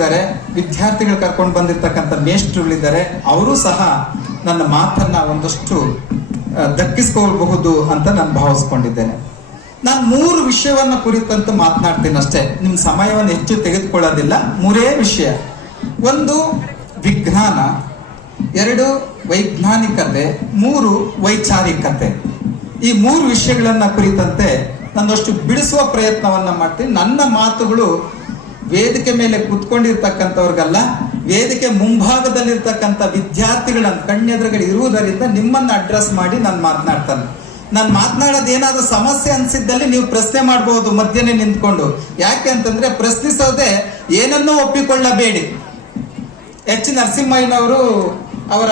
ಗುರುಗಳಿದ್ದಾರೆ ವಿದ್ಯಾರ್ಥಿಗಳು ಕರ್ಕೊಂಡು ಬಂದಿರ್ತಕ್ಕಂಥ ಮೇಷ್ಟ್ರುಗಳಿದ್ದಾರೆ, ಅವರು ಸಹ ನನ್ನ ಮಾತನ್ನ ಒಂದಷ್ಟು ದಕ್ಕಿಸ್ಕೊಳ್ಬಹುದು ಅಂತ ನಾನು ಭಾವಿಸ್ಕೊಂಡಿದ್ದೇನೆ. ನಾನು ಮೂರು ವಿಷಯವನ್ನ ಕುರಿತಂತೆ ಮಾತನಾಡ್ತೀನಿ ಅಷ್ಟೇ. ನಿಮ್ಮ ಸಮಯವನ್ನು ಹೆಚ್ಚು ತೆಗೆದುಕೊಳ್ಳೋದಿಲ್ಲ, ಮೂರೇ ವಿಷಯ. ಒಂದು, ವಿಜ್ಞಾನ. ಎರಡು, ವೈಜ್ಞಾನಿಕತೆ. ಮೂರು, ವೈಚಾರಿಕತೆ. ಈ ಮೂರು ವಿಷಯಗಳನ್ನ ಕುರಿತಂತೆ ನನ್ನಷ್ಟು ಬಿಡಿಸುವ ಪ್ರಯತ್ನವನ್ನ ಮಾಡ್ತೀನಿ. ನನ್ನ ಮಾತುಗಳು ವೇದಿಕೆ ಮೇಲೆ ಕುತ್ಕೊಂಡಿರ್ತಕ್ಕಂಥವ್ರಿಗಲ್ಲ, ವೇದಿಕೆ ಮುಂಭಾಗದಲ್ಲಿರ್ತಕ್ಕಂಥ ವಿದ್ಯಾರ್ಥಿಗಳನ್ನು ಕಣ್ಣೆದುರುಗಡೆ ಇರುವುದರಿಂದ ನಿಮ್ಮನ್ನ ಅಡ್ರೆಸ್ ಮಾಡಿ ನಾನು ಮಾತನಾಡ್ತಾನೆ. ನಾನು ಮಾತನಾಡೋದು ಏನಾದ್ರೂ ಸಮಸ್ಯೆ ಅನಿಸಿದ್ದಲ್ಲಿ ನೀವು ಪ್ರಶ್ನೆ ಮಾಡಬಹುದು ಮಧ್ಯನೇ ನಿಂತ್ಕೊಂಡು. ಯಾಕೆ ಅಂತಂದ್ರೆ ಪ್ರಶ್ನಿಸೋದೆ ಏನನ್ನೂ ಒಪ್ಪಿಕೊಳ್ಳಬೇಡಿ. ಎಚ್. ನರಸಿಂಹಯ್ಯನವರು ಅವರ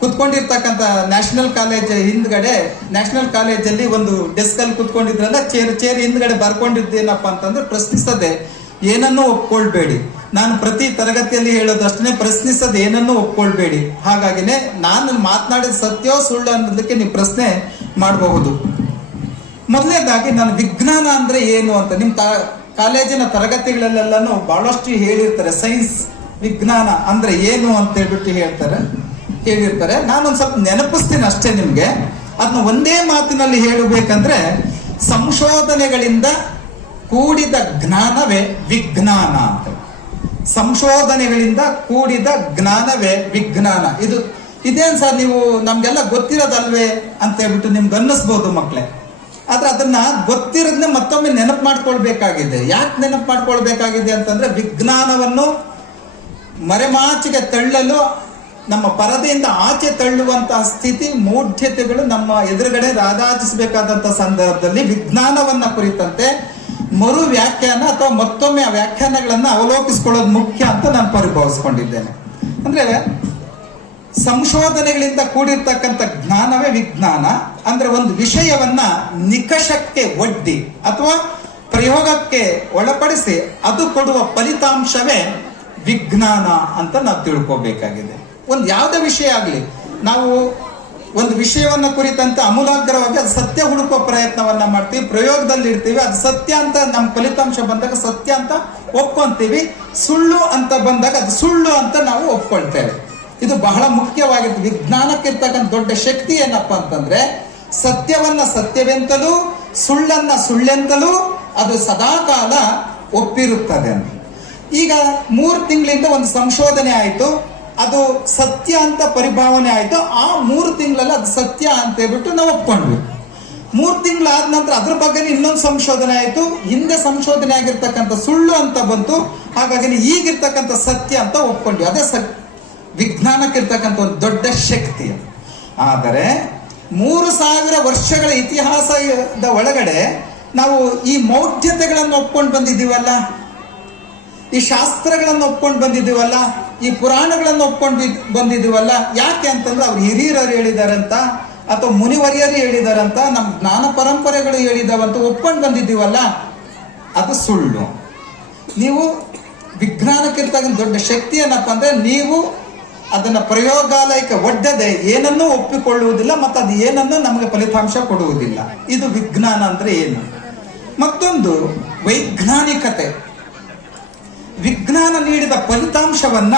ಕುತ್ಕೊಂಡಿರ್ತಕ್ಕಂಥ ನ್ಯಾಷನಲ್ ಕಾಲೇಜ್ ಹಿಂದ್ಗಡೆ, ನ್ಯಾಷನಲ್ ಕಾಲೇಜಲ್ಲಿ ಒಂದು ಡೆಸ್ಕ್ ಅಲ್ಲಿ ಕುತ್ಕೊಂಡಿದ್ರಲ್ಲ ಚೇರ್ ಚೇರ್ ಹಿಂದ್ಗಡೆ ಬರ್ಕೊಂಡಿದ್ದೇನಪ್ಪ ಅಂತಂದ್ರೆ ಪ್ರಶ್ನಿಸದೆ. ಏನನ್ನೂ ಒಪ್ಕೊಳ್ಬೇಡಿ. ನಾನು ಪ್ರತಿ ತರಗತಿಯಲ್ಲಿ ಹೇಳೋದಷ್ಟೇ ಪ್ರಶ್ನಿಸದ ಏನನ್ನೂ ಒಪ್ಕೊಳ್ಬೇಡಿ. ಹಾಗಾಗಿನೇ ನಾನು ಮಾತನಾಡಿದ ಸತ್ಯೋ ಸುಳ್ಳು ಅನ್ನೋದಕ್ಕೆ ನೀವು ಪ್ರಶ್ನೆ ಮಾಡಬಹುದು. ಮೊದಲನೇದಾಗಿ ನಾನು ವಿಜ್ಞಾನ ಅಂದ್ರೆ ಏನು ಅಂತ ನಿಮ್ಮ ಕಾಲೇಜಿನ ತರಗತಿಗಳಲ್ಲೆಲ್ಲಾನು ಬಹಳಷ್ಟು ಹೇಳಿರ್ತಾರೆ. ಸೈನ್ಸ್, ವಿಜ್ಞಾನ ಅಂದ್ರೆ ಏನು ಅಂತ ಹೇಳ್ಬಿಟ್ಟು ಹೇಳ್ತಾರೆ, ಹೇಳಿರ್ತಾರೆ. ನಾನೊಂದು ಸ್ವಲ್ಪ ನೆನಪಿಸ್ತೀನಿ ಅಷ್ಟೇ ನಿಮ್ಗೆ. ಅದನ್ನ ಒಂದೇ ಮಾತಿನಲ್ಲಿ ಹೇಳಬೇಕಂದ್ರೆ ಸಂಶೋಧನೆಗಳಿಂದ ಕೂಡಿದ ಜ್ಞಾನವೇ ವಿಜ್ಞಾನ ಅಂತ. ಸಂಶೋಧನೆಗಳಿಂದ ಕೂಡಿದ ಜ್ಞಾನವೇ ವಿಜ್ಞಾನ. ಇದು ಇದೇನ್ ಸರ್ ನೀವು ನಮ್ಗೆಲ್ಲ ಗೊತ್ತಿರೋದಲ್ವೇ ಅಂತ ಹೇಳ್ಬಿಟ್ಟು ನಿಮ್ಗೆ ಅನ್ನಿಸ್ಬೋದು ಮಕ್ಳೇ. ಆದ್ರೆ ಅದನ್ನ ಗೊತ್ತಿರೋದನ್ನ ಮತ್ತೊಮ್ಮೆ ನೆನಪು ಮಾಡ್ಕೊಳ್ಬೇಕಾಗಿದೆ. ಯಾಕೆ ನೆನಪು ಮಾಡ್ಕೊಳ್ಬೇಕಾಗಿದೆ ಅಂತಂದ್ರೆ ವಿಜ್ಞಾನವನ್ನು ಮರೆಮಾಚಿಗೆ ತಳ್ಳಲು, ನಮ್ಮ ಪರದೆಯಿಂದ ಆಚೆ ತಳ್ಳುವಂತಹ ಸ್ಥಿತಿ, ಮೂಢ್ಯತೆಗಳು ನಮ್ಮ ಎದುರುಗಡೆ ರಾಜಾಚಿಸಬೇಕಾದಂತ ಸಂದರ್ಭದಲ್ಲಿ ವಿಜ್ಞಾನವನ್ನ ಕುರಿತಂತೆ ಮರು ವ್ಯಾಖ್ಯಾನ ಅಥವಾ ಮತ್ತೊಮ್ಮೆ ಆ ವ್ಯಾಖ್ಯಾನಗಳನ್ನು ಅವಲೋಕಿಸ್ಕೊಳ್ಳೋದು ಮುಖ್ಯ ಅಂತ ನಾನು ಪರಿಭಾವಿಸ್ಕೊಂಡಿದ್ದೇನೆ. ಅಂದ್ರೆ ಸಂಶೋಧನೆಗಳಿಂದ ಕೂಡಿರ್ತಕ್ಕಂಥ ಜ್ಞಾನವೇ ವಿಜ್ಞಾನ. ಅಂದ್ರೆ ಒಂದು ವಿಷಯವನ್ನ ನಿಕಷಕ್ಕೆ ಒಡ್ಡಿ ಅಥವಾ ಪ್ರಯೋಗಕ್ಕೆ ಒಳಪಡಿಸಿ ಅದು ಕೊಡುವ ಫಲಿತಾಂಶವೇ ವಿಜ್ಞಾನ ಅಂತ ನಾವು ತಿಳ್ಕೋಬೇಕಾಗಿದೆ. ಒಂದು ಯಾವುದೇ ವಿಷಯ ಆಗಲಿ, ನಾವು ಒಂದು ವಿಷಯವನ್ನ ಕುರಿತಂತೆ ಅಮೂಲಾಗ್ರವಾಗಿ ಅದು ಸತ್ಯ ಹುಡುಕುವ ಪ್ರಯತ್ನವನ್ನ ಮಾಡ್ತೀವಿ, ಪ್ರಯೋಗದಲ್ಲಿ ಇಡ್ತೀವಿ, ಅದು ಸತ್ಯ ಅಂತ ನಮ್ಮ ಫಲಿತಾಂಶ ಬಂದಾಗ ಸತ್ಯ ಅಂತ ಒಪ್ಕೊಂತೀವಿ, ಸುಳ್ಳು ಅಂತ ಬಂದಾಗ ಅದು ಸುಳ್ಳು ಅಂತ ನಾವು ಒಪ್ಕೊಳ್ತೇವೆ. ಇದು ಬಹಳ ಮುಖ್ಯವಾಗಿತ್ತು. ವಿಜ್ಞಾನಕ್ಕಿರ್ತಕ್ಕಂಥ ದೊಡ್ಡ ಶಕ್ತಿ ಏನಪ್ಪ ಅಂತಂದ್ರೆ, ಸತ್ಯವನ್ನ ಸತ್ಯವೆಂತಲೂ, ಸುಳ್ಳನ್ನ ಸುಳ್ಳೆಂತಲೂ ಅದು ಸದಾಕಾಲ ಒಪ್ಪಿರುತ್ತದೆ ಅಂತ. ಈಗ ಮೂರು ತಿಂಗಳಿಂದ ಒಂದು ಸಂಶೋಧನೆ ಆಯಿತು. ಅದು ಸತ್ಯ ಅಂತ ಪರಿಭಾವನೆ ಆಯಿತು. ಆ ಮೂರು ತಿಂಗಳಲ್ಲಿ ಅದು ಸತ್ಯ ಅಂತ ಹೇಳ್ಬಿಟ್ಟು ನಾವು ಒಪ್ಕೊಂಡ್ವಿ. ಮೂರು ತಿಂಗಳಾದ ನಂತರ ಅದ್ರ ಬಗ್ಗೆ ಇನ್ನೊಂದು ಸಂಶೋಧನೆ ಆಯಿತು. ಹಿಂದೆ ಸಂಶೋಧನೆ ಆಗಿರ್ತಕ್ಕಂಥ ಸುಳ್ಳು ಅಂತ ಬಂತು. ಹಾಗಾಗಿ ಈಗಿರ್ತಕ್ಕಂಥ ಸತ್ಯ ಅಂತ ಒಪ್ಕೊಂಡ್ವಿ. ಅದೇ ಸತ್, ವಿಜ್ಞಾನಕ್ಕಿರ್ತಕ್ಕಂಥ ಒಂದು ದೊಡ್ಡ ಶಕ್ತಿ ಆದರೆ ಮೂರು ಸಾವಿರ ವರ್ಷಗಳ ಇತಿಹಾಸದ ಒಳಗಡೆ ನಾವು ಈ ಮೌಢ್ಯತೆಗಳನ್ನು ಒಪ್ಕೊಂಡು ಬಂದಿದ್ದೀವಲ್ಲ? ಈ ಶಾಸ್ತ್ರಗಳನ್ನು ಒಪ್ಕೊಂಡು ಬಂದಿದ್ದೀವಲ್ಲ, ಈ ಪುರಾಣಗಳನ್ನು ಒಪ್ಕೊಂಡು ಬಿದ್- ಬಂದಿದ್ದೀವಲ್ಲ, ಯಾಕೆ ಅಂತಂದ್ರೆ ಅವ್ರು ಹಿರಿಯರು ಹೇಳಿದಾರಂತ ಅಥವಾ ಮುನಿವರಿಯರು ಹೇಳಿದಾರಂತ, ನಮ್ಮ ಜ್ಞಾನ ಪರಂಪರೆಗಳು ಹೇಳಿದಾವಂತ ಒಪ್ಕೊಂಡು ಬಂದಿದ್ದೀವಲ್ಲ, ಅದು ಸುಳ್ಳು. ನೀವು ವಿಜ್ಞಾನಕ್ಕಿರ್ತಕ್ಕಂಥ ದೊಡ್ಡ ಶಕ್ತಿ ಏನಪ್ಪ ಅಂದ್ರೆ ನೀವು ಅದನ್ನ ಪ್ರಯೋಗಾಲಯಕ್ಕೆ ಒಡ್ಡದೆ ಏನನ್ನೂ ಒಪ್ಪಿಕೊಳ್ಳುವುದಿಲ್ಲ ಮತ್ತು ಅದು ಏನನ್ನೂ ನಮಗೆ ಫಲಿತಾಂಶ ಕೊಡುವುದಿಲ್ಲ. ಇದು ವಿಜ್ಞಾನ ಅಂದ್ರೆ ಏನು? ಮತ್ತೊಂದು ವೈಜ್ಞಾನಿಕತೆ. ವಿಜ್ಞಾನ ನೀಡಿದ ಫಲಿತಾಂಶವನ್ನ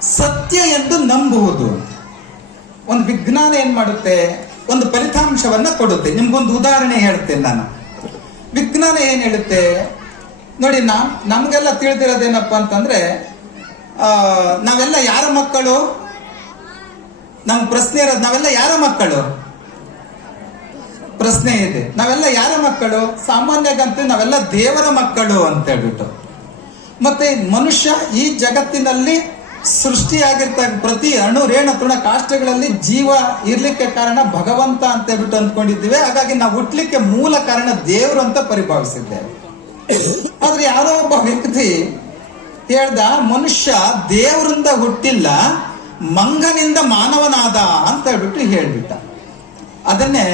ಸತ್ಯ ಎಂದು ನಂಬುವುದು. ಒಂದು ವಿಜ್ಞಾನ ಏನ್ ಮಾಡುತ್ತೆ? ಒಂದು ಫಲಿತಾಂಶವನ್ನ ಕೊಡುತ್ತೆ. ನಿಮ್ಗೊಂದು ಉದಾಹರಣೆ ಹೇಳ್ತೇನೆ ನಾನು. ವಿಜ್ಞಾನ ಏನ್ ಹೇಳುತ್ತೆ? ನೋಡಿ, ನಾ, ನಮ್ಗೆಲ್ಲ ತಿಳಿದಿರೋದೇನಪ್ಪ ಅಂತಂದ್ರೆ ನಾವೆಲ್ಲ ಯಾರ ಮಕ್ಕಳು? ನಮ್ ಪ್ರಶ್ನೆ ಇರೋದು, ನಾವೆಲ್ಲ ಯಾರ ಮಕ್ಕಳು? ಪ್ರಶ್ನೆ ಇದೆ. ನಾವೆಲ್ಲ ಯಾರ ಮಕ್ಕಳು? ಸಾಮಾನ್ಯಗಂತೂ ನಾವೆಲ್ಲ ದೇವರ ಮಕ್ಕಳು ಅಂತ ಹೇಳ್ಬಿಟ್ಟು ಮತ್ತೆ ಮನುಷ್ಯ ಈ ಜಗತ್ತಿನಲ್ಲಿ ಸೃಷ್ಟಿಯಾಗಿರ್ತ ಪ್ರತಿ ಅಣು, ರೇಣ, ತೃಣ ಕಾಷ್ಟಗಳಲ್ಲಿ ಜೀವ ಇರ್ಲಿಕ್ಕೆ ಕಾರಣ ಭಗವಂತ ಅಂತ ಹೇಳ್ಬಿಟ್ಟು ಅಂದ್ಕೊಂಡಿದ್ದೀವಿ. ಹಾಗಾಗಿ ನಾವು ಹುಟ್ಲಿಕ್ಕೆ ಮೂಲ ಕಾರಣ ದೇವರು ಅಂತ ಪರಿಭಾವಿಸಿದ್ದೇವೆ. ಆದ್ರೆ ಯಾರೋ ಒಬ್ಬ ವ್ಯಕ್ತಿ ಹೇಳ್ದ, ಮನುಷ್ಯ ದೇವರಿಂದ ಹುಟ್ಟಿಲ್ಲ, ಮಂಗನಿಂದ ಮಾನವನಾದ ಅಂತ ಹೇಳ್ಬಿಟ್ಟು ಹೇಳ್ಬಿಟ್ಟ. ಅದನ್ನೇ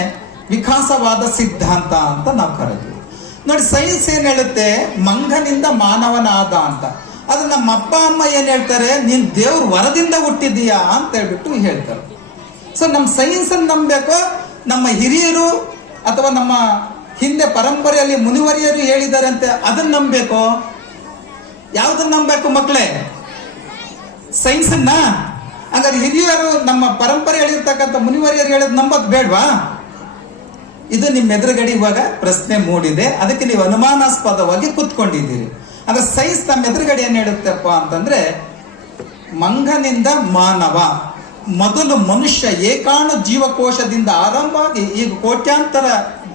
ವಿಕಾಸವಾದ ಸಿದ್ಧಾಂತ ಅಂತ ನಾವು ಕರೆದ್ವಿ. ನೋಡಿ, ಸೈನ್ಸ್ ಏನ್ ಹೇಳುತ್ತೆ? ಮಂಗನಿಂದ ಮಾನವನಾದ ಅಂತ. ಅದು ನಮ್ಮ ಅಪ್ಪ ಅಮ್ಮ ಏನ್ ಹೇಳ್ತಾರೆ? ನೀನ್ ದೇವ್ರ ವರದಿಂದ ಹುಟ್ಟಿದೀಯಾ ಅಂತ ಹೇಳ್ಬಿಟ್ಟು ಹೇಳ್ತಾರೆ. ಸೊ ನಮ್ಮ ಸೈನ್ಸ್ ಅನ್ನು ನಂಬಬೇಕು. ನಮ್ಮ ಹಿರಿಯರು ಅಥವಾ ನಮ್ಮ ಹಿಂದೆ ಪರಂಪರೆಯಲ್ಲಿ ಮುನಿವರಿಯರು ಹೇಳಿದ್ದಾರೆ ಅಂತ ಅದನ್ನ ನಂಬಬೇಕು. ಯಾವ್ದನ್ನ ನಂಬಬೇಕು ಮಕ್ಕಳೇ ಸೈನ್ಸ್ ಹಂಗಾದ್ರೆ ಹಿರಿಯರು ನಮ್ಮ ಪರಂಪರೆ ಹೇಳಿರ್ತಕ್ಕಂಥ ಮುನಿವರಿಯರು ಹೇಳೋದು ನಂಬೋದು ಬೇಡ್ವಾ? ಇದು ನಿಮ್ಮ ಎದುರುಗಡೆ ಇವಾಗ ಪ್ರಶ್ನೆ ಮೂಡಿದೆ. ಅದಕ್ಕೆ ನೀವು ಅನುಮಾನಾಸ್ಪದವಾಗಿ ಕೂತ್ಕೊಂಡಿದ್ದೀರಿ. ಅಂದ್ರೆ ಸೈನ್ಸ್ ನಮ್ಮ ಎದುರುಗಡೆ ಏನ್ ಹೇಳುತ್ತಪ್ಪ ಅಂತಂದ್ರೆ ಮಂಗನಿಂದ ಮಾನವ, ಮೊದಲು ಮನುಷ್ಯ ಏಕಾಣು ಜೀವಕೋಶದಿಂದ ಆರಂಭವಾಗಿ ಈಗ ಕೋಟ್ಯಾಂತರ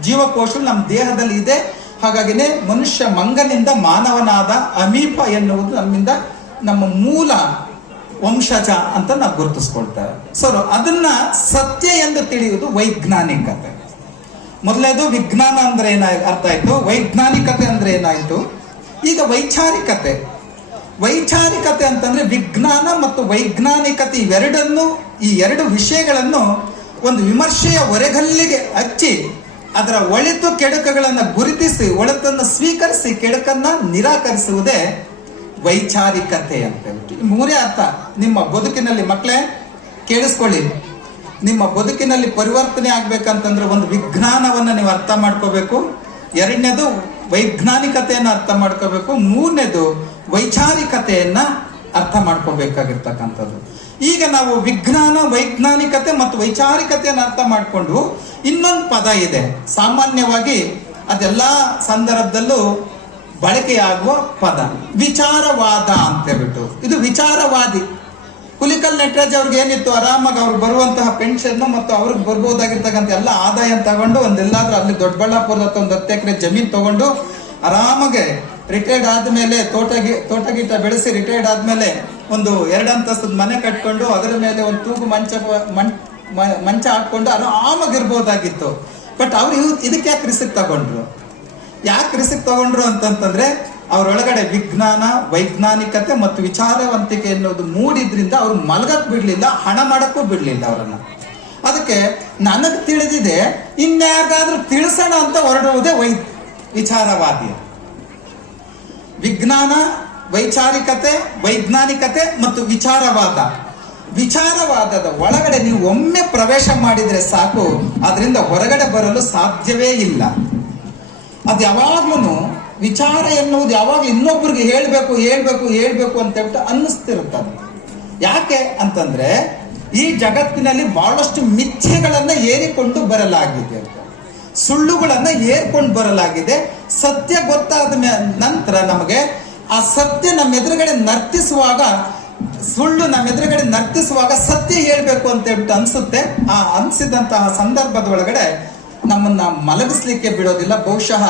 ಜೀವಕೋಶ ನಮ್ಮ ದೇಹದಲ್ಲಿ ಇದೆ. ಹಾಗಾಗಿನೇ ಮನುಷ್ಯ ಮಂಗನಿಂದ ಮಾನವನಾದ ಅಮೀಪ ಎನ್ನುವುದು ನಮ್ಮಿಂದ ನಮ್ಮ ಮೂಲ ವಂಶಜ ಅಂತ ನಾವು ಗುರುತಿಸ್ಕೊಳ್ತೇವೆ. ಸರ್ ಅದನ್ನ ಸತ್ಯ ಎಂದು ತಿಳಿಯುವುದು ವೈಜ್ಞಾನಿಕತೆ ಮೊದಲನೇದು ವಿಜ್ಞಾನ ಅಂದ್ರೆ ಏನ ಅರ್ಥ ಆಯ್ತು? ವೈಜ್ಞಾನಿಕತೆ ಅಂದ್ರೆ ಏನಾಯ್ತು? ಈಗ ವೈಚಾರಿಕತೆ. ವೈಚಾರಿಕತೆ ಅಂತಂದ್ರೆ ವಿಜ್ಞಾನ ಮತ್ತು ವೈಜ್ಞಾನಿಕತೆ ಇವೆರಡನ್ನು, ಈ ಎರಡು ವಿಷಯಗಳನ್ನು ಒಂದು ವಿಮರ್ಶೆಯ ಹೊರೆಗಲ್ಲಿಗೆ ಹಚ್ಚಿ, ಅದರ ಒಳಿತು ಕೆಡುಕುಗಳನ್ನು ಗುರುತಿಸಿ, ಒಳತನ್ನು ಸ್ವೀಕರಿಸಿ, ಕೆಡುಕನ್ನ ನಿರಾಕರಿಸುವುದೇ ವೈಚಾರಿಕತೆ ಅಂತ ಹೇಳ್ಬಿಟ್ಟು ಮೂರೇ ಅರ್ಥ. ನಿಮ್ಮ ಬದುಕಿನಲ್ಲಿ ಮಕ್ಕಳೇ ಕೇಳಿಸ್ಕೊಳ್ಳಿ. ನಿಮ್ಮ ಬದುಕಿನಲ್ಲಿ ಪರಿವರ್ತನೆ ಆಗ್ಬೇಕಂತಂದ್ರೆ ಒಂದು ವಿಜ್ಞಾನವನ್ನ ನೀವು ಅರ್ಥ ಮಾಡ್ಕೋಬೇಕು. ಎರಡನೇದು ವೈಜ್ಞಾನಿಕತೆಯನ್ನು ಅರ್ಥ ಮಾಡ್ಕೋಬೇಕು. ಮೂರನೇದು ವೈಚಾರಿಕತೆಯನ್ನ ಅರ್ಥ ಮಾಡ್ಕೋಬೇಕಾಗಿರ್ತಕ್ಕಂಥದ್ದು. ಈಗ ನಾವು ವಿಜ್ಞಾನ, ವೈಜ್ಞಾನಿಕತೆ ಮತ್ತು ವೈಚಾರಿಕತೆಯನ್ನು ಅರ್ಥ ಮಾಡಿಕೊಂಡು ಇನ್ನೊಂದು ಪದ ಇದೆ. ಸಾಮಾನ್ಯವಾಗಿ ಅದೆಲ್ಲ ಸಂದರ್ಭದಲ್ಲೂ ಬಳಕೆಯಾಗುವ ಪದ. ವಿಚಾರವಾದ ಅಂತ ಹೇಳ್ಬಿಟ್ಟು. ಇದು ವಿಚಾರವಾದಿ. ಕುಲಿಕಲ್ ನಟರಾಜ್ ಅವ್ರಿಗೆ ಏನಿತ್ತು, ಆರಾಮಾಗಿ ಅವ್ರಿಗೆ ಬರುವಂತಹ ಪೆನ್ಷನ್ ಮತ್ತು ಅವ್ರಿಗೆ ಬರ್ಬೋದಾಗಿರ್ತಕ್ಕಂಥ ಎಲ್ಲ ಆದಾಯ ತಗೊಂಡು ಒಂದೆಲ್ಲಾದ್ರೂ ಅಲ್ಲಿ ದೊಡ್ಡಬಳ್ಳಾಪುರದ ಒಂದು ಹತ್ತು ಎಕರೆ ಜಮೀನು ತಗೊಂಡು ಆರಾಮಾಗೆ ರಿಟೈರ್ಡ್ ಆದ್ಮೇಲೆ ತೋಟ ತೋಟಗಿಟ್ಟ ತೋಟ ಗೀಟ ಬೆಳೆಸಿ ರಿಟೈರ್ಡ್ ಆದ್ಮೇಲೆ ಒಂದು ಎರಡು ಅಂತಸ್ತದ ಮನೆ ಕಟ್ಕೊಂಡು ಅದರ ಮೇಲೆ ಒಂದು ತೂಗು ಮಂಚ ಮಂಚ ಹಾಕೊಂಡು ಆರಾಮಾಗಿರ್ಬೋದಾಗಿತ್ತು ಬಟ್ ಅವ್ರು ಇವ್- ಇದಕ್ಕೆ ಯಾಕೆ ರಿಸಿಕ್ ತಗೊಂಡ್ರು? ಯಾಕೆ ರಿಸಿಕ್ ತಗೊಂಡ್ರು ಅಂತಂತಂದ್ರೆ ಅವರೊಳಗಡೆ ವಿಜ್ಞಾನ, ವೈಜ್ಞಾನಿಕತೆ ಮತ್ತು ವಿಚಾರವಂತಿಕೆ ಎನ್ನುವುದು ಮೂಡಿದ್ರಿಂದ ಅವ್ರು ಮಲಗಕ್ ಬಿಡ್ಲಿಲ್ಲ, ಹಣ ಮಾಡಕ್ಕೂ ಬಿಡ್ಲಿಲ್ಲ ಅವರನ್ನ. ಅದಕ್ಕೆ ನನಗೆ ತಿಳಿದಿದೆ ಇನ್ಯಾಗಾದ್ರೂ ತಿಳಿಸೋಣ ಅಂತ ಹೊರಡುವುದೇ ವೈ, ವಿಚಾರವಾದಿ. ವಿಜ್ಞಾನ, ವೈಚಾರಿಕತೆ, ವೈಜ್ಞಾನಿಕತೆ ಮತ್ತು ವಿಚಾರವಾದ. ವಿಚಾರವಾದದ ಒಳಗಡೆ ನೀವು ಒಮ್ಮೆ ಪ್ರವೇಶ ಮಾಡಿದ್ರೆ ಸಾಕು, ಅದರಿಂದ ಹೊರಗಡೆ ಬರಲು ಸಾಧ್ಯವೇ ಇಲ್ಲ. ಅದು ಯಾವಾಗ್ಲೂ ವಿಚಾರ ಎನ್ನುವುದು ಯಾವಾಗ ಇನ್ನೊಬ್ಬರಿಗೆ ಹೇಳಬೇಕು, ಹೇಳ್ಬೇಕು ಹೇಳ್ಬೇಕು ಅಂತ ಹೇಳ್ಬಿಟ್ಟು ಅನ್ನಿಸ್ತಿರುತ್ತದೆ ಯಾಕೆ ಅಂತಂದ್ರೆ ಈ ಜಗತ್ತಿನಲ್ಲಿ ಬಹಳಷ್ಟು ಮಿಥ್ಯೆಗಳನ್ನ ಏರಿಕೊಂಡು ಬರಲಾಗಿದೆ. ಅಂತ ಸುಳ್ಳುಗಳನ್ನ ಏರ್ಕೊಂಡು ಬರಲಾಗಿದೆ. ಸತ್ಯ ಗೊತ್ತಾದ ನಂತರ ನಮಗೆ ಆ ಸತ್ಯ ನಮ್ಮ ಎದುರುಗಡೆ ನರ್ತಿಸುವಾಗ, ಸುಳ್ಳು ನಮ್ಮ ಎದುರುಗಡೆ ನರ್ತಿಸುವಾಗ ಸತ್ಯ ಹೇಳ್ಬೇಕು ಅಂತ ಹೇಳ್ಬಿಟ್ಟು ಅನ್ಸುತ್ತೆ. ಆ ಅನ್ಸಿದಂತಹ ಸಂದರ್ಭದ ಒಳಗಡೆ ನಮ್ಮನ್ನ ಮಲಗಿಸ್ಲಿಕ್ಕೆ ಬಿಡೋದಿಲ್ಲ. ಬಹುಶಃ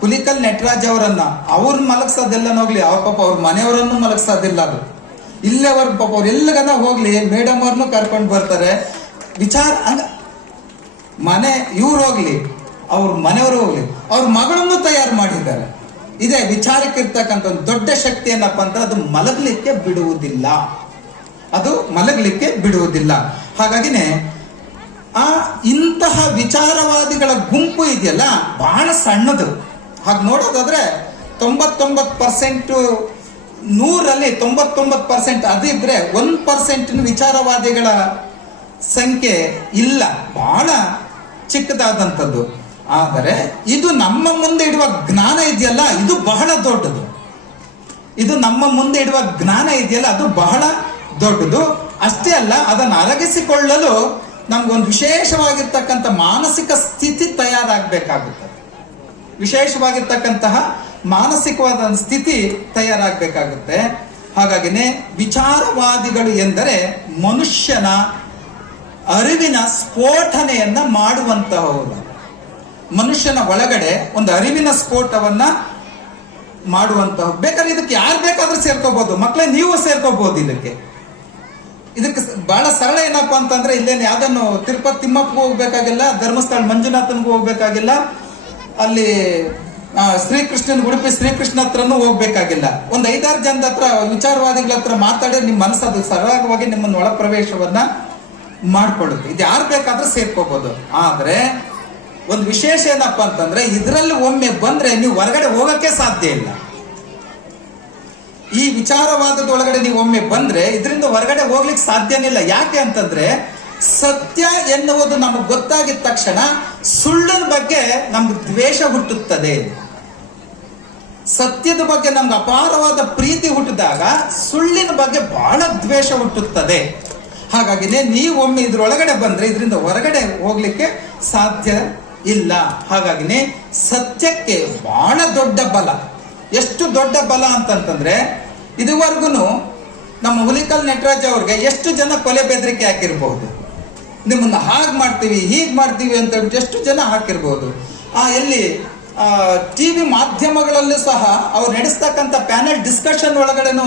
ಹುಲಿಕಲ್ ನಟರಾಜ್ ಅವರನ್ನ ಅವ್ರನ್ನ ಮಲಗಿಸೋದೆಲ್ಲ ಹೋಗ್ಲಿ, ಅವ್ರ ಪಾಪ ಅವ್ರ ಮನೆಯವರನ್ನು ಮಲಗಿಸೋದಿಲ್ಲ ಅದು. ಇಲ್ಲೇವರೆಗೂ ಪಾಪ ಅವ್ರು ಎಲ್ಲಿಗನ ಹೋಗ್ಲಿ ಮೇಡಮ್ ಅವ್ರನ್ನು ಕರ್ಕೊಂಡು ಬರ್ತಾರೆ. ವಿಚಾರ ಹಂಗ ಮನೆ, ಇವ್ರು ಹೋಗ್ಲಿ, ಅವ್ರ ಮನೆಯವರು ಹೋಗ್ಲಿ, ಅವ್ರ ಮಗಳನ್ನು ತಯಾರು ಮಾಡಿದ್ದಾರೆ. ಇದೇ ವಿಚಾರಕ್ಕೆ ಇರ್ತಕ್ಕಂಥ ಒಂದು ದೊಡ್ಡ ಶಕ್ತಿ ಏನಪ್ಪ ಅಂದ್ರೆ ಅದು ಮಲಗಲಿಕ್ಕೆ ಬಿಡುವುದಿಲ್ಲ. ಅದು ಮಲಗಲಿಕ್ಕೆ ಬಿಡುವುದಿಲ್ಲ. ಹಾಗಾಗಿನೇ, ಆ ಇಂತಹ ವಿಚಾರವಾದಿಗಳ ಗುಂಪು ಇದೆಯಲ್ಲ, ಬಹಳ ಸಣ್ಣದು. ಹಾಗೆ ನೋಡೋದಾದ್ರೆ ತೊಂಬತ್ತೊಂಬತ್ತು ಪರ್ಸೆಂಟು ನೂರಲ್ಲಿ ತೊಂಬತ್ತೊಂಬತ್ತು ಪರ್ಸೆಂಟ್ ಅದಿದ್ರೆ ಒಂದು ಪರ್ಸೆಂಟ್ ವಿಚಾರವಾದಿಗಳ ಸಂಖ್ಯೆ ಇಲ್ಲ. ಬಹಳ ಚಿಕ್ಕದಾದಂಥದ್ದು. ಆದರೆ ಇದು ನಮ್ಮ ಮುಂದೆ ಇಡುವ ಜ್ಞಾನ ಇದೆಯಲ್ಲ, ಇದು ಬಹಳ ದೊಡ್ಡದು. ಇದು ನಮ್ಮ ಮುಂದೆ ಇಡುವ ಜ್ಞಾನ ಇದೆಯಲ್ಲ, ಅದು ಬಹಳ ದೊಡ್ಡದು. ಅಷ್ಟೇ ಅಲ್ಲ, ಅದನ್ನು ಅರಗಿಸಿಕೊಳ್ಳಲು ನಮ್ಗೊಂದು ವಿಶೇಷವಾಗಿರ್ತಕ್ಕಂಥ ಮಾನಸಿಕ ಸ್ಥಿತಿ ತಯಾರಾಗಬೇಕಾಗುತ್ತದೆ. ವಿಶೇಷವಾಗಿರ್ತಕ್ಕಂತಹ ಮಾನಸಿಕವಾದ ಸ್ಥಿತಿ ತಯಾರಾಗಬೇಕಾಗುತ್ತೆ. ಹಾಗಾಗಿನೇ ವಿಚಾರವಾದಿಗಳು ಎಂದರೆ ಮನುಷ್ಯನ ಅರಿವಿನ ಸ್ಫೋಟನೆಯನ್ನ ಮಾಡುವಂತಹವರು. ಮನುಷ್ಯನ ಒಳಗಡೆ ಒಂದು ಅರಿವಿನ ಸ್ಫೋಟವನ್ನ ಮಾಡುವಂತಹ ಬೇಕಾದ್ರೆ ಇದಕ್ಕೆ ಯಾರು ಬೇಕಾದ್ರೂ ಸೇರ್ಕೋಬಹುದು ಮಕ್ಕಳೇ ನೀವು ಸೇರ್ಕೋಬಹುದು ಇದಕ್ಕೆ. ಇದಕ್ಕೆ ಬಹಳ ಸರಳ ಏನಪ್ಪಾ ಅಂತಂದ್ರೆ ಇಲ್ಲೇನು ಯಾವ್ದನ್ನು ತಿರುಪತಿ ತಿಮ್ಮಪ್ಪಗೂ ಹೋಗ್ಬೇಕಾಗಿಲ್ಲ, ಧರ್ಮಸ್ಥಳ ಮಂಜುನಾಥನ್ಗೂ ಹೋಗ್ಬೇಕಾಗಿಲ್ಲ ಅಲ್ಲಿ ಶ್ರೀಕೃಷ್ಣನ್ ಉಡುಪಿ ಶ್ರೀಕೃಷ್ಣ ಹತ್ರನೂ ಹೋಗ್ಬೇಕಾಗಿಲ್ಲ. ಒಂದ್ ಐದಾರು ಜನದ ಹತ್ರ, ವಿಚಾರವಾದಿಗಳ ಹತ್ರ ಮಾತಾಡಿ ನಿಮ್ ಮನಸ್ಸು ಅದು ಸರಳವಾಗಿ ನಿಮ್ಮನ್ನ ಒಳ ಪ್ರವೇಶವನ್ನ ಮಾಡ್ಕೊಳ್ಳುತ್ತೆ ಇದು ಯಾರು ಬೇಕಾದ್ರೂ ಸೇರ್ಕೋಬಹುದು ಆದ್ರೆ, ಒಂದು ವಿಶೇಷ ಏನಪ್ಪಾ ಅಂತಂದ್ರೆ, ಇದರಲ್ಲಿ ಒಮ್ಮೆ ಬಂದ್ರೆ ನೀವು ಹೊರಗಡೆ ಹೋಗಕ್ಕೆ ಸಾಧ್ಯ ಇಲ್ಲ. ಈ ವಿಚಾರವಾದದ ಒಳಗಡೆ ನೀವು ಒಮ್ಮೆ ಬಂದ್ರೆ, ಇದರಿಂದ ಹೊರಗಡೆ ಹೋಗ್ಲಿಕ್ಕೆ ಸಾಧ್ಯನೇ ಇಲ್ಲ. ಯಾಕೆ ಅಂತಂದ್ರೆ ಸತ್ಯ ಎನ್ನುವುದು ನಮಗೆ ಗೊತ್ತಾಗಿದ ತಕ್ಷಣ ಸುಳ್ಳಿನ ಬಗ್ಗೆ ನಮ್ಗೆ ದ್ವೇಷ ಹುಟ್ಟುತ್ತದೆ. ಸತ್ಯದ ಬಗ್ಗೆ ನಮ್ಗೆ ಅಪಾರವಾದ ಪ್ರೀತಿ ಹುಟ್ಟಿದಾಗ ಸುಳ್ಳಿನ ಬಗ್ಗೆ ಬಹಳ ದ್ವೇಷ ಹುಟ್ಟುತ್ತದೆ. ಹಾಗಾಗಿನೇ ನೀವು ಒಮ್ಮೆ ಇದ್ರೊಳಗಡೆ ಬಂದ್ರೆ ಇದರಿಂದ ಹೊರಗಡೆ ಹೋಗ್ಲಿಕ್ಕೆ ಸಾಧ್ಯ ಇಲ್ಲ. ಹಾಗಾಗಿನೇ ಸತ್ಯಕ್ಕೆ ಬಹಳ ದೊಡ್ಡ ಬಲ. ಎಷ್ಟು ದೊಡ್ಡ ಬಲ ಅಂತಂತಂದ್ರೆ ಇದುವರೆಗೂ ನಮ್ಮ ಹುಲಿಕಲ್ ನಟರಾಜ್ ಅವ್ರಿಗೆ ಎಷ್ಟು ಜನ ಕೊಲೆ ಬೆದರಿಕೆ ಹಾಕಿರ್ಬಹುದು. ನಿಮ್ಮನ್ನ ಹಾಗೆ ಮಾಡ್ತೀವಿ, ಹೀಗೆ ಮಾಡ್ತೀವಿ ಅಂತ ಹೇಳ್ಬಿಟ್ಟು ಎಷ್ಟು ಜನ ಹಾಕಿರ್ಬೋದು. ಆ, ಎಲ್ಲಿ ಟಿ ವಿ ಮಾಧ್ಯಮಗಳಲ್ಲೂ ಸಹ ಅವ್ರು ನಡೆಸ್ತಕ್ಕಂಥ ಪ್ಯಾನೆಲ್ ಡಿಸ್ಕಷನ್ ಒಳಗಡೆನು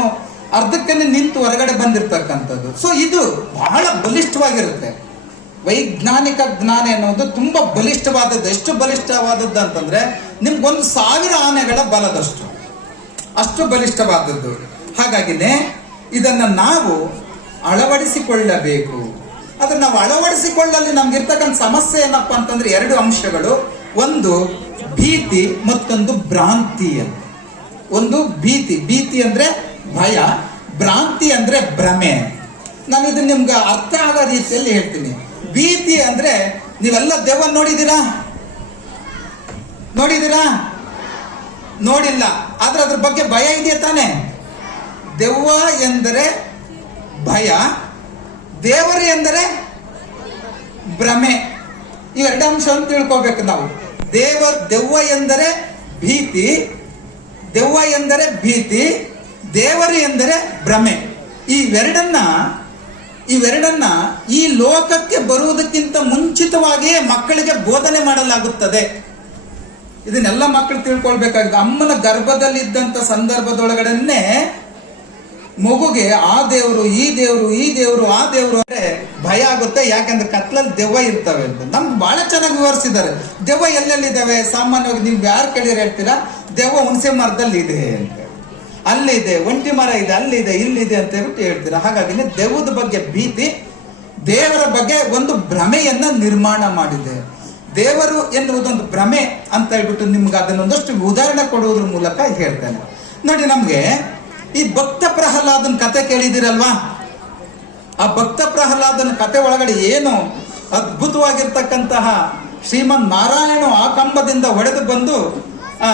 ಅರ್ಧಕ್ಕೇ ನಿಂತು ಹೊರಗಡೆ ಬಂದಿರತಕ್ಕಂಥದ್ದು. ಸೊ ಇದು ಬಹಳ ಬಲಿಷ್ಠವಾಗಿರುತ್ತೆ. ವೈಜ್ಞಾನಿಕ ಜ್ಞಾನ ಅನ್ನೋದು ತುಂಬಾ ಬಲಿಷ್ಠವಾದದ್ದು. ಎಷ್ಟು ಬಲಿಷ್ಠವಾದದ್ದು ಅಂತಂದ್ರೆ, ನಿಮ್ಗೊಂದು ಸಾವಿರ ಆನೆಗಳ ಬಲದಷ್ಟು. ಅಷ್ಟು ಬಲಿಷ್ಠವಾದದ್ದು. ಹಾಗಾಗಿನೇ ಇದನ್ನು ನಾವು ಅಳವಡಿಸಿಕೊಳ್ಳಬೇಕು. ಆದ್ರೆ ನಾವು ಅಳವಡಿಸಿಕೊಳ್ಳಲು ನಮ್ಗಿರ್ತಕ್ಕಂಥ ಸಮಸ್ಯೆ ಏನಪ್ಪ ಅಂತಂದ್ರೆ ಎರಡು ಅಂಶಗಳು. ಒಂದು ಭೀತಿ ಮತ್ತೊಂದು ಭ್ರಾಂತಿ ಅಂತ. ಒಂದು ಭೀತಿ. ಭೀತಿ ಅಂದ್ರೆ ಭಯ. ಭ್ರಾಂತಿ ಅಂದ್ರೆ ಭ್ರಮೆ ನಾನು ಇದನ್ನ ನಿಮ್ಗೆ ಅರ್ಥ ಆಗೋ ರೀತಿಯಲ್ಲಿ ಹೇಳ್ತೀನಿ. ಭೀತಿ ಅಂದ್ರೆ ನೀವೆಲ್ಲ ದೆವ್ವ ನೋಡಿದ್ದೀರಾ? ನೋಡಿದ್ದೀರಾ? ನೋಡಿಲ್ಲ. ಆದ್ರೆ ಅದ್ರ ಬಗ್ಗೆ ಭಯ ಇದೆಯಾ ತಾನೆ? ದೆವ್ವ ಎಂದರೆ ಭಯ. ದೇವರು ಎಂದರೆ ಭ್ರಮೆ. ಈ ಎರಡು ಅಂಶವನ್ನು ತಿಳ್ಕೊಬೇಕು ನಾವು. ದೇವ, ದೆವ್ವ ಎಂದರೆ ಭೀತಿ, ದೆವ್ವ ಎಂದರೆ ಭೀತಿ, ದೇವರು ಎಂದರೆ ಭ್ರಮೆ. ಇವೆರಡನ್ನ ಇವೆರಡನ್ನ ಈ ಲೋಕಕ್ಕೆ ಬರುವುದಕ್ಕಿಂತ ಮುಂಚಿತವಾಗಿಯೇ ಮಕ್ಕಳಿಗೆ ಬೋಧನೆ ಮಾಡಲಾಗುತ್ತದೆ. ಇದನ್ನೆಲ್ಲ ಮಕ್ಕಳು ತಿಳ್ಕೊಳ್ಬೇಕಾಗಿದೆ. ಅಮ್ಮನ ಗರ್ಭದಲ್ಲಿದ್ದಂಥ ಸಂದರ್ಭದೊಳಗಡೆನೆ ಮಗುಗೆ ಆ ದೇವರು, ಈ ದೇವರು ಈ ದೇವರು, ಆ ದೇವರು ಅಂದ್ರೆ ಭಯ ಆಗುತ್ತೆ. ಯಾಕಂದ್ರೆ ಕತ್ಲಲ್ಲಿ ದೆವ್ವ ಇರ್ತವೆ ಅಂತ. ನಮ್ಗೆ ಬಹಳ ಚೆನ್ನಾಗಿ ವಿವರಿಸಿದ್ದಾರೆ. ದೆವ್ವ ಎಲ್ಲೆಲ್ಲಿದ್ದಾವೆ? ಸಾಮಾನ್ಯವಾಗಿ ನೀವು ಯಾರು ಕೇಳಿದ್ರೆ ಹೇಳ್ತೀರಾ? ದೆವ್ವ ಹುಣಸೆ ಮರದಲ್ಲಿ ಇದೆ ಅಂತ ಅಲ್ಲಿದೆ, ಒಂಟಿ ಮರ ಇದೆ, ಅಲ್ಲಿದೆ, ಇಲ್ಲಿದೆ ಅಂತ ಹೇಳ್ಬಿಟ್ಟು ಹೇಳ್ತೀರಾ? ಹಾಗಾಗಿ ದೆವ್ವದ ಬಗ್ಗೆ ಭೀತಿ, ದೇವರ ಬಗ್ಗೆ ಒಂದು ಭ್ರಮೆಯನ್ನ ನಿರ್ಮಾಣ ಮಾಡಿದೆ. ದೇವರು ಎನ್ನುವುದೊಂದು ಭ್ರಮೆ ಅಂತ ಹೇಳ್ಬಿಟ್ಟು ನಿಮ್ಗೆ ಅದನ್ನೊಂದಷ್ಟು ಉದಾಹರಣೆ ಕೊಡುವುದ್ರ ಮೂಲಕ ಹೇಳ್ತೇನೆ. ನೋಡಿ ನಮ್ಗೆ ಈ ಭಕ್ತ ಪ್ರಹ್ಲಾದನ ಕತೆ ಕೇಳಿದಿರಲ್ವಾ? ಆ ಭಕ್ತ ಪ್ರಹ್ಲಾದನ ಕತೆ ಒಳಗಡೆ ಏನು ಅದ್ಭುತವಾಗಿರ್ತಕ್ಕಂತಹ ಶ್ರೀಮನ್ ನಾರಾಯಣ ಆ ಕಂಬದಿಂದ ಒಡೆದು ಬಂದು, ಆ,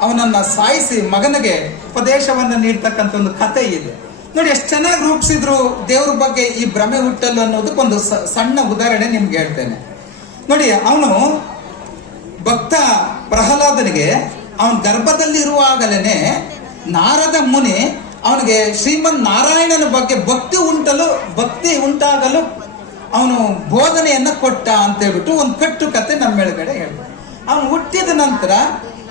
ಅವನನ್ನ ಸಾಯಿಸಿ ಮಗನಿಗೆ ಉಪದೇಶವನ್ನು ನೀಡ್ತಕ್ಕಂಥ ಒಂದು ಕತೆ ಇದೆ. ನೋಡಿ, ಎಷ್ಟು ಚೆನ್ನಾಗಿ ರೂಪಿಸಿದ್ರು ದೇವ್ರ ಬಗ್ಗೆ ಈ ಭ್ರಮೆ ಹುಟ್ಟಲು ಅನ್ನೋದಕ್ಕೊಂದು ಸಣ್ಣ ಉದಾಹರಣೆ ನಿಮ್ಗೆ ಹೇಳ್ತೇನೆ. ನೋಡಿ, ಅವನು ಭಕ್ತ ಪ್ರಹ್ಲಾದನಿಗೆ ಅವನ ಗರ್ಭದಲ್ಲಿ ಇರುವಾಗಲೇನೆ ನಾರದ ಮುನಿ ಅವನಿಗೆ ಶ್ರೀಮನ್ ನಾರಾಯಣನ ಬಗ್ಗೆ ಭಕ್ತಿ ಉಂಟಲು, ಭಕ್ತಿ ಉಂಟಾಗಲು ಅವನು ಬೋಧನೆಯನ್ನು ಕೊಟ್ಟ ಅಂತ ಹೇಳ್ಬಿಟ್ಟು ಒಂದು ಕಟ್ಟು ಕತೆ ನಮ್ಮ ಮೇಲ್ಗಡೆ ಅವನು ಹುಟ್ಟಿದ ನಂತರ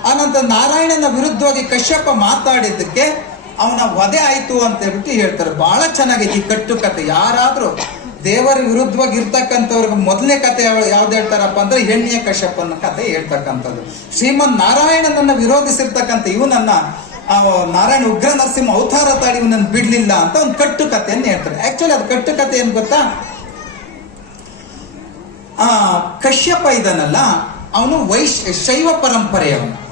ಆನಂತರ ನಾರಾಯಣನ ವಿರುದ್ಧವಾಗಿ ಕಶ್ಯಪ ಮಾತಾಡಿದ್ದಕ್ಕೆ ಅವನ ವಧೆ ಆಯ್ತು ಅಂತ ಹೇಳ್ಬಿಟ್ಟು ಹೇಳ್ತಾರೆ. ಬಹಳ ಚೆನ್ನಾಗಿದೆ ಈ ಕಟ್ಟು ಕತೆ. ಯಾರಾದರೂ ದೇವರ ವಿರುದ್ಧವಾಗಿ ಇರ್ತಕ್ಕಂಥವ್ರಿಗೆ ಮೊದಲನೇ ಕತೆ ಯಾವ- ಯಾವ್ದು ಹೇಳ್ತಾರಪ್ಪ ಅಂದ್ರೆ ಹೆಣ್ಣಿಯ ಕಶ್ಯಪನ ಕತೆ ಹೇಳ್ತಕ್ಕಂಥದ್ದು. ಶ್ರೀಮನ್ ನಾರಾಯಣನನ್ನ ವಿರೋಧಿಸಿರ್ತಕ್ಕಂಥ ಇವನನ್ನ ನಾರಾಯಣ ಉಗ್ರ ನರಸಿಂಹ ಅವತಾರ ತಾಡಿ ಇವನನ್ನು ಬಿಡ್ಲಿಲ್ಲ ಅಂತ ಒಂದು ಕಟ್ಟು ಕಥೆಯನ್ನು ಹೇಳ್ತಾರೆ. ಆಕ್ಚುಲಿ ಅದು ಕಟ್ಟು ಕಥೆ ಏನು ಗೊತ್ತಾ? ಆ, ಕಶ್ಯಪ ಇದನ್ನಲ್ಲ ಅವನು ವೈಶ್, ಶೈವ ಪರಂಪರೆಯವನು.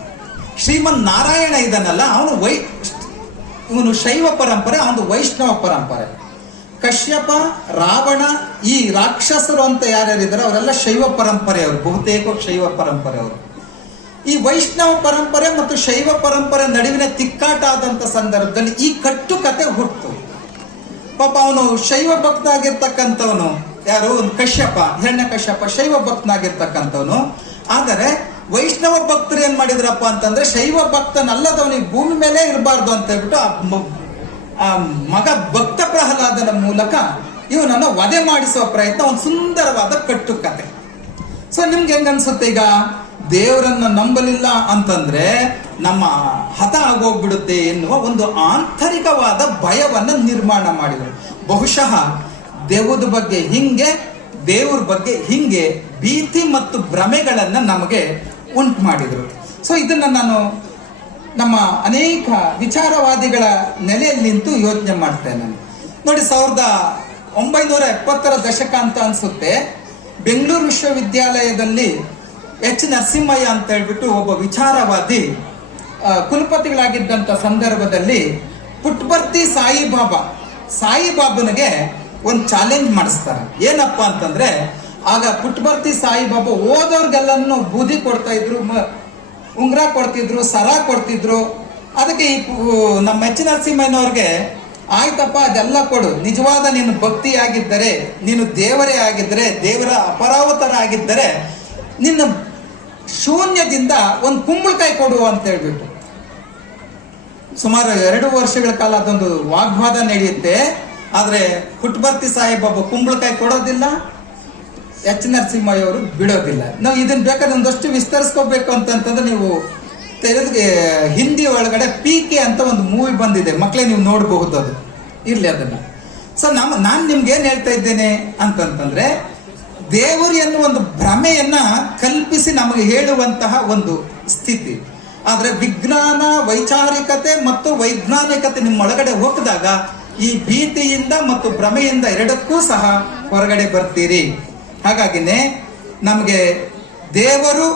ಶ್ರೀಮನ್ ನಾರಾಯಣ ಇದನ್ನಲ್ಲ ಅವನು ವೈ, ಇವನು ಶೈವ ಪರಂಪರೆ ಅವನು ವೈಷ್ಣವ ಪರಂಪರೆ. ಕಶ್ಯಪ, ರಾವಣ, ಈ ರಾಕ್ಷಸರು ಅಂತ ಯಾರ್ಯಾರಿದ್ದಾರೆ, ಅವರೆಲ್ಲ ಶೈವ ಪರಂಪರೆಯವರು, ಬಹುತೇಕ ಶೈವ ಪರಂಪರೆಯವರು. ಈ ವೈಷ್ಣವ ಪರಂಪರೆ ಮತ್ತು ಶೈವ ಪರಂಪರೆ ನಡುವಿನ ತಿಕ್ಕಾಟ ಆದಂತ ಸಂದರ್ಭದಲ್ಲಿ ಈ ಕಟ್ಟು ಕತೆ ಹುಟ್ಟು. ಪಾಪ ಅವನು ಶೈವ ಭಕ್ತನಾಗಿರ್ತಕ್ಕಂಥವನು ಯಾರು? ಒಂದು ಕಶ್ಯಪ, ಹಿರಣ್ಯ ಕಶ್ಯಪ ಶೈವ ಭಕ್ತನಾಗಿರ್ತಕ್ಕಂಥವನು. ಆದರೆ ವೈಷ್ಣವ ಭಕ್ತರು ಏನ್ ಮಾಡಿದ್ರಪ್ಪ ಅಂತಂದ್ರೆ ಶೈವ ಭಕ್ತನಲ್ಲದವನಿಗೆ ಭೂಮಿ ಮೇಲೆ ಇರಬಾರ್ದು ಅಂತ ಹೇಳ್ಬಿಟ್ಟು ಆ ಮಗ ಭಕ್ತ ಪ್ರಹ್ಲಾದನ ಮೂಲಕ ಇವನನ್ನು ವಧೆ ಮಾಡಿಸುವ ಪ್ರಯತ್ನ, ಒಂದು ಸುಂದರವಾದ ಕಟ್ಟು ಕತೆ ಸೊ ನಿಮ್ಗೆ ಹೆಂಗನ್ಸುತ್ತೆ ಈಗ? ದೇವರನ್ನ ನಂಬಲಿಲ್ಲ ಅಂತಂದ್ರೆ ನಮ್ಮ ಹತ ಆಗೋಗ್ಬಿಡುತ್ತೆ ಎನ್ನುವ ಒಂದು ಆಂತರಿಕವಾದ ಭಯವನ್ನು ನಿರ್ಮಾಣ ಮಾಡಿದರು. ಬಹುಶಃ ದೇವದ ಬಗ್ಗೆ ಹಿಂಗೆ, ದೇವ್ರ ಬಗ್ಗೆ ಹಿಂಗೆ ಭೀತಿ ಮತ್ತು ಭ್ರಮೆಗಳನ್ನು ನಮಗೆ ಉಂಟು ಮಾಡಿದರು ಸೊ ಇದನ್ನು ನಾನು ನಮ್ಮ ಅನೇಕ ವಿಚಾರವಾದಿಗಳ ನೆಲೆಯಲ್ಲಿ ನಿಂತು ಯೋಚನೆ ಮಾಡ್ತೇನೆ ನೋಡಿ, ಸಾವಿರದ ಒಂಬೈನೂರ ಎಪ್ಪತ್ತರ ದಶಕ ಅಂತ ಅನ್ಸುತ್ತೆ. ಬೆಂಗಳೂರು ವಿಶ್ವವಿದ್ಯಾಲಯದಲ್ಲಿ ಎಚ್ ನರಸಿಂಹಯ್ಯ ಅಂತ ಹೇಳ್ಬಿಟ್ಟು ಒಬ್ಬ ವಿಚಾರವಾದಿ ಕುಲಪತಿಗಳಾಗಿದ್ದಂಥ ಸಂದರ್ಭದಲ್ಲಿ ಪುಟ್ಬರ್ತಿ ಸಾಯಿಬಾಬಾ, ಸಾಯಿಬಾಬನಿಗೆ ಒಂದು ಚಾಲೆಂಜ್ ಮಾಡಿಸ್ತಾರೆ. ಏನಪ್ಪ ಅಂತಂದ್ರೆ, ಆಗ ಪುಟ್ಬರ್ತಿ ಸಾಯಿಬಾಬಾ ಓದೋರ್ಗೆಲ್ಲನ್ನು ಬೂದಿ ಕೊಡ್ತಾ ಇದ್ರು ಉಂಗ್ರ ಕೊಡ್ತಿದ್ರು, ಸರ ಕೊಡ್ತಿದ್ರು. ಅದಕ್ಕೆ ಈ ನಮ್ಮ ಎಚ್ ನರಸಿಂಹಯ್ಯನವ್ರಿಗೆ, ಆಯ್ತಪ್ಪ, ಅದೆಲ್ಲ ಕೊಡು. ನಿಜವಾದ ನೀನು ಭಕ್ತಿ ಆಗಿದ್ದರೆ ನೀನು ದೇವರೇ ಆಗಿದ್ದರೆ, ದೇವರ ಅಪರಾವತರ ಆಗಿದ್ದರೆ ನಿನ್ನ ಶೂನ್ಯದಿಂದ ಒಂದು ಕುಂಬಳಕಾಯಿ ಕೊಡುವ ಅಂತ ಹೇಳ್ಬಿಟ್ಟು. ಸುಮಾರು ಎರಡು ವರ್ಷಗಳ ಕಾಲ ಅದೊಂದು ವಾಗ್ವಾದ ನಡೆಯುತ್ತೆ. ಆದರೆ ಸಾಹೇಬ್ ಒಬ್ಬ ಕುಂಬಳಕಾಯಿ ಕೊಡೋದಿಲ್ಲ, ಎಚ್ ನರಸಿಂಹಯ್ಯವರು ಬಿಡೋದಿಲ್ಲ. ನಾವು ಇದನ್ನ ಬೇಕಾದ್ರೆ ಒಂದಷ್ಟು ವಿಸ್ತರಿಸ್ಕೋಬೇಕು ಅಂತಂತಂದ್ರೆ ನೀವು ತೆರೆದು ಹಿಂದಿ ಒಳಗಡೆ ಪಿ ಕೆ ಅಂತ ಒಂದು ಮೂವಿ ಬಂದಿದೆ. ಮಕ್ಕಳೇ ನೀವು ನೋಡಬಹುದು ಅದು. ಇರ್ಲಿ ಅದನ್ನು. ಸೊ ನಮ್ಮ, ನಾನು ನಿಮ್ಗೆ ಏನು ಹೇಳ್ತಾ ಇದ್ದೇನೆ ಅಂತಂತಂದ್ರೆ ದೇವರು ಎನ್ನುವ ಒಂದು ಭ್ರಮೆಯನ್ನ ಕಲ್ಪಿಸಿ ನಮಗೆ ಹೇಳುವಂತಹ ಒಂದು ಸ್ಥಿತಿ. ಆದರೆ ವಿಜ್ಞಾನ, ವೈಚಾರಿಕತೆ ಮತ್ತು ವೈಜ್ಞಾನಿಕತೆ ನಿಮ್ಮ ಒಳಗಡೆ ಹೋಗಿದಾಗ ಈ ಭೀತಿಯಿಂದ ಮತ್ತು ಭ್ರಮೆಯಿಂದ ಎರಡಕ್ಕೂ ಸಹ ಹೊರಗಡೆ ಬರ್ತೀರಿ. ಹಾಗಾಗಿನೇ ನಮಗೆ ದೇವರು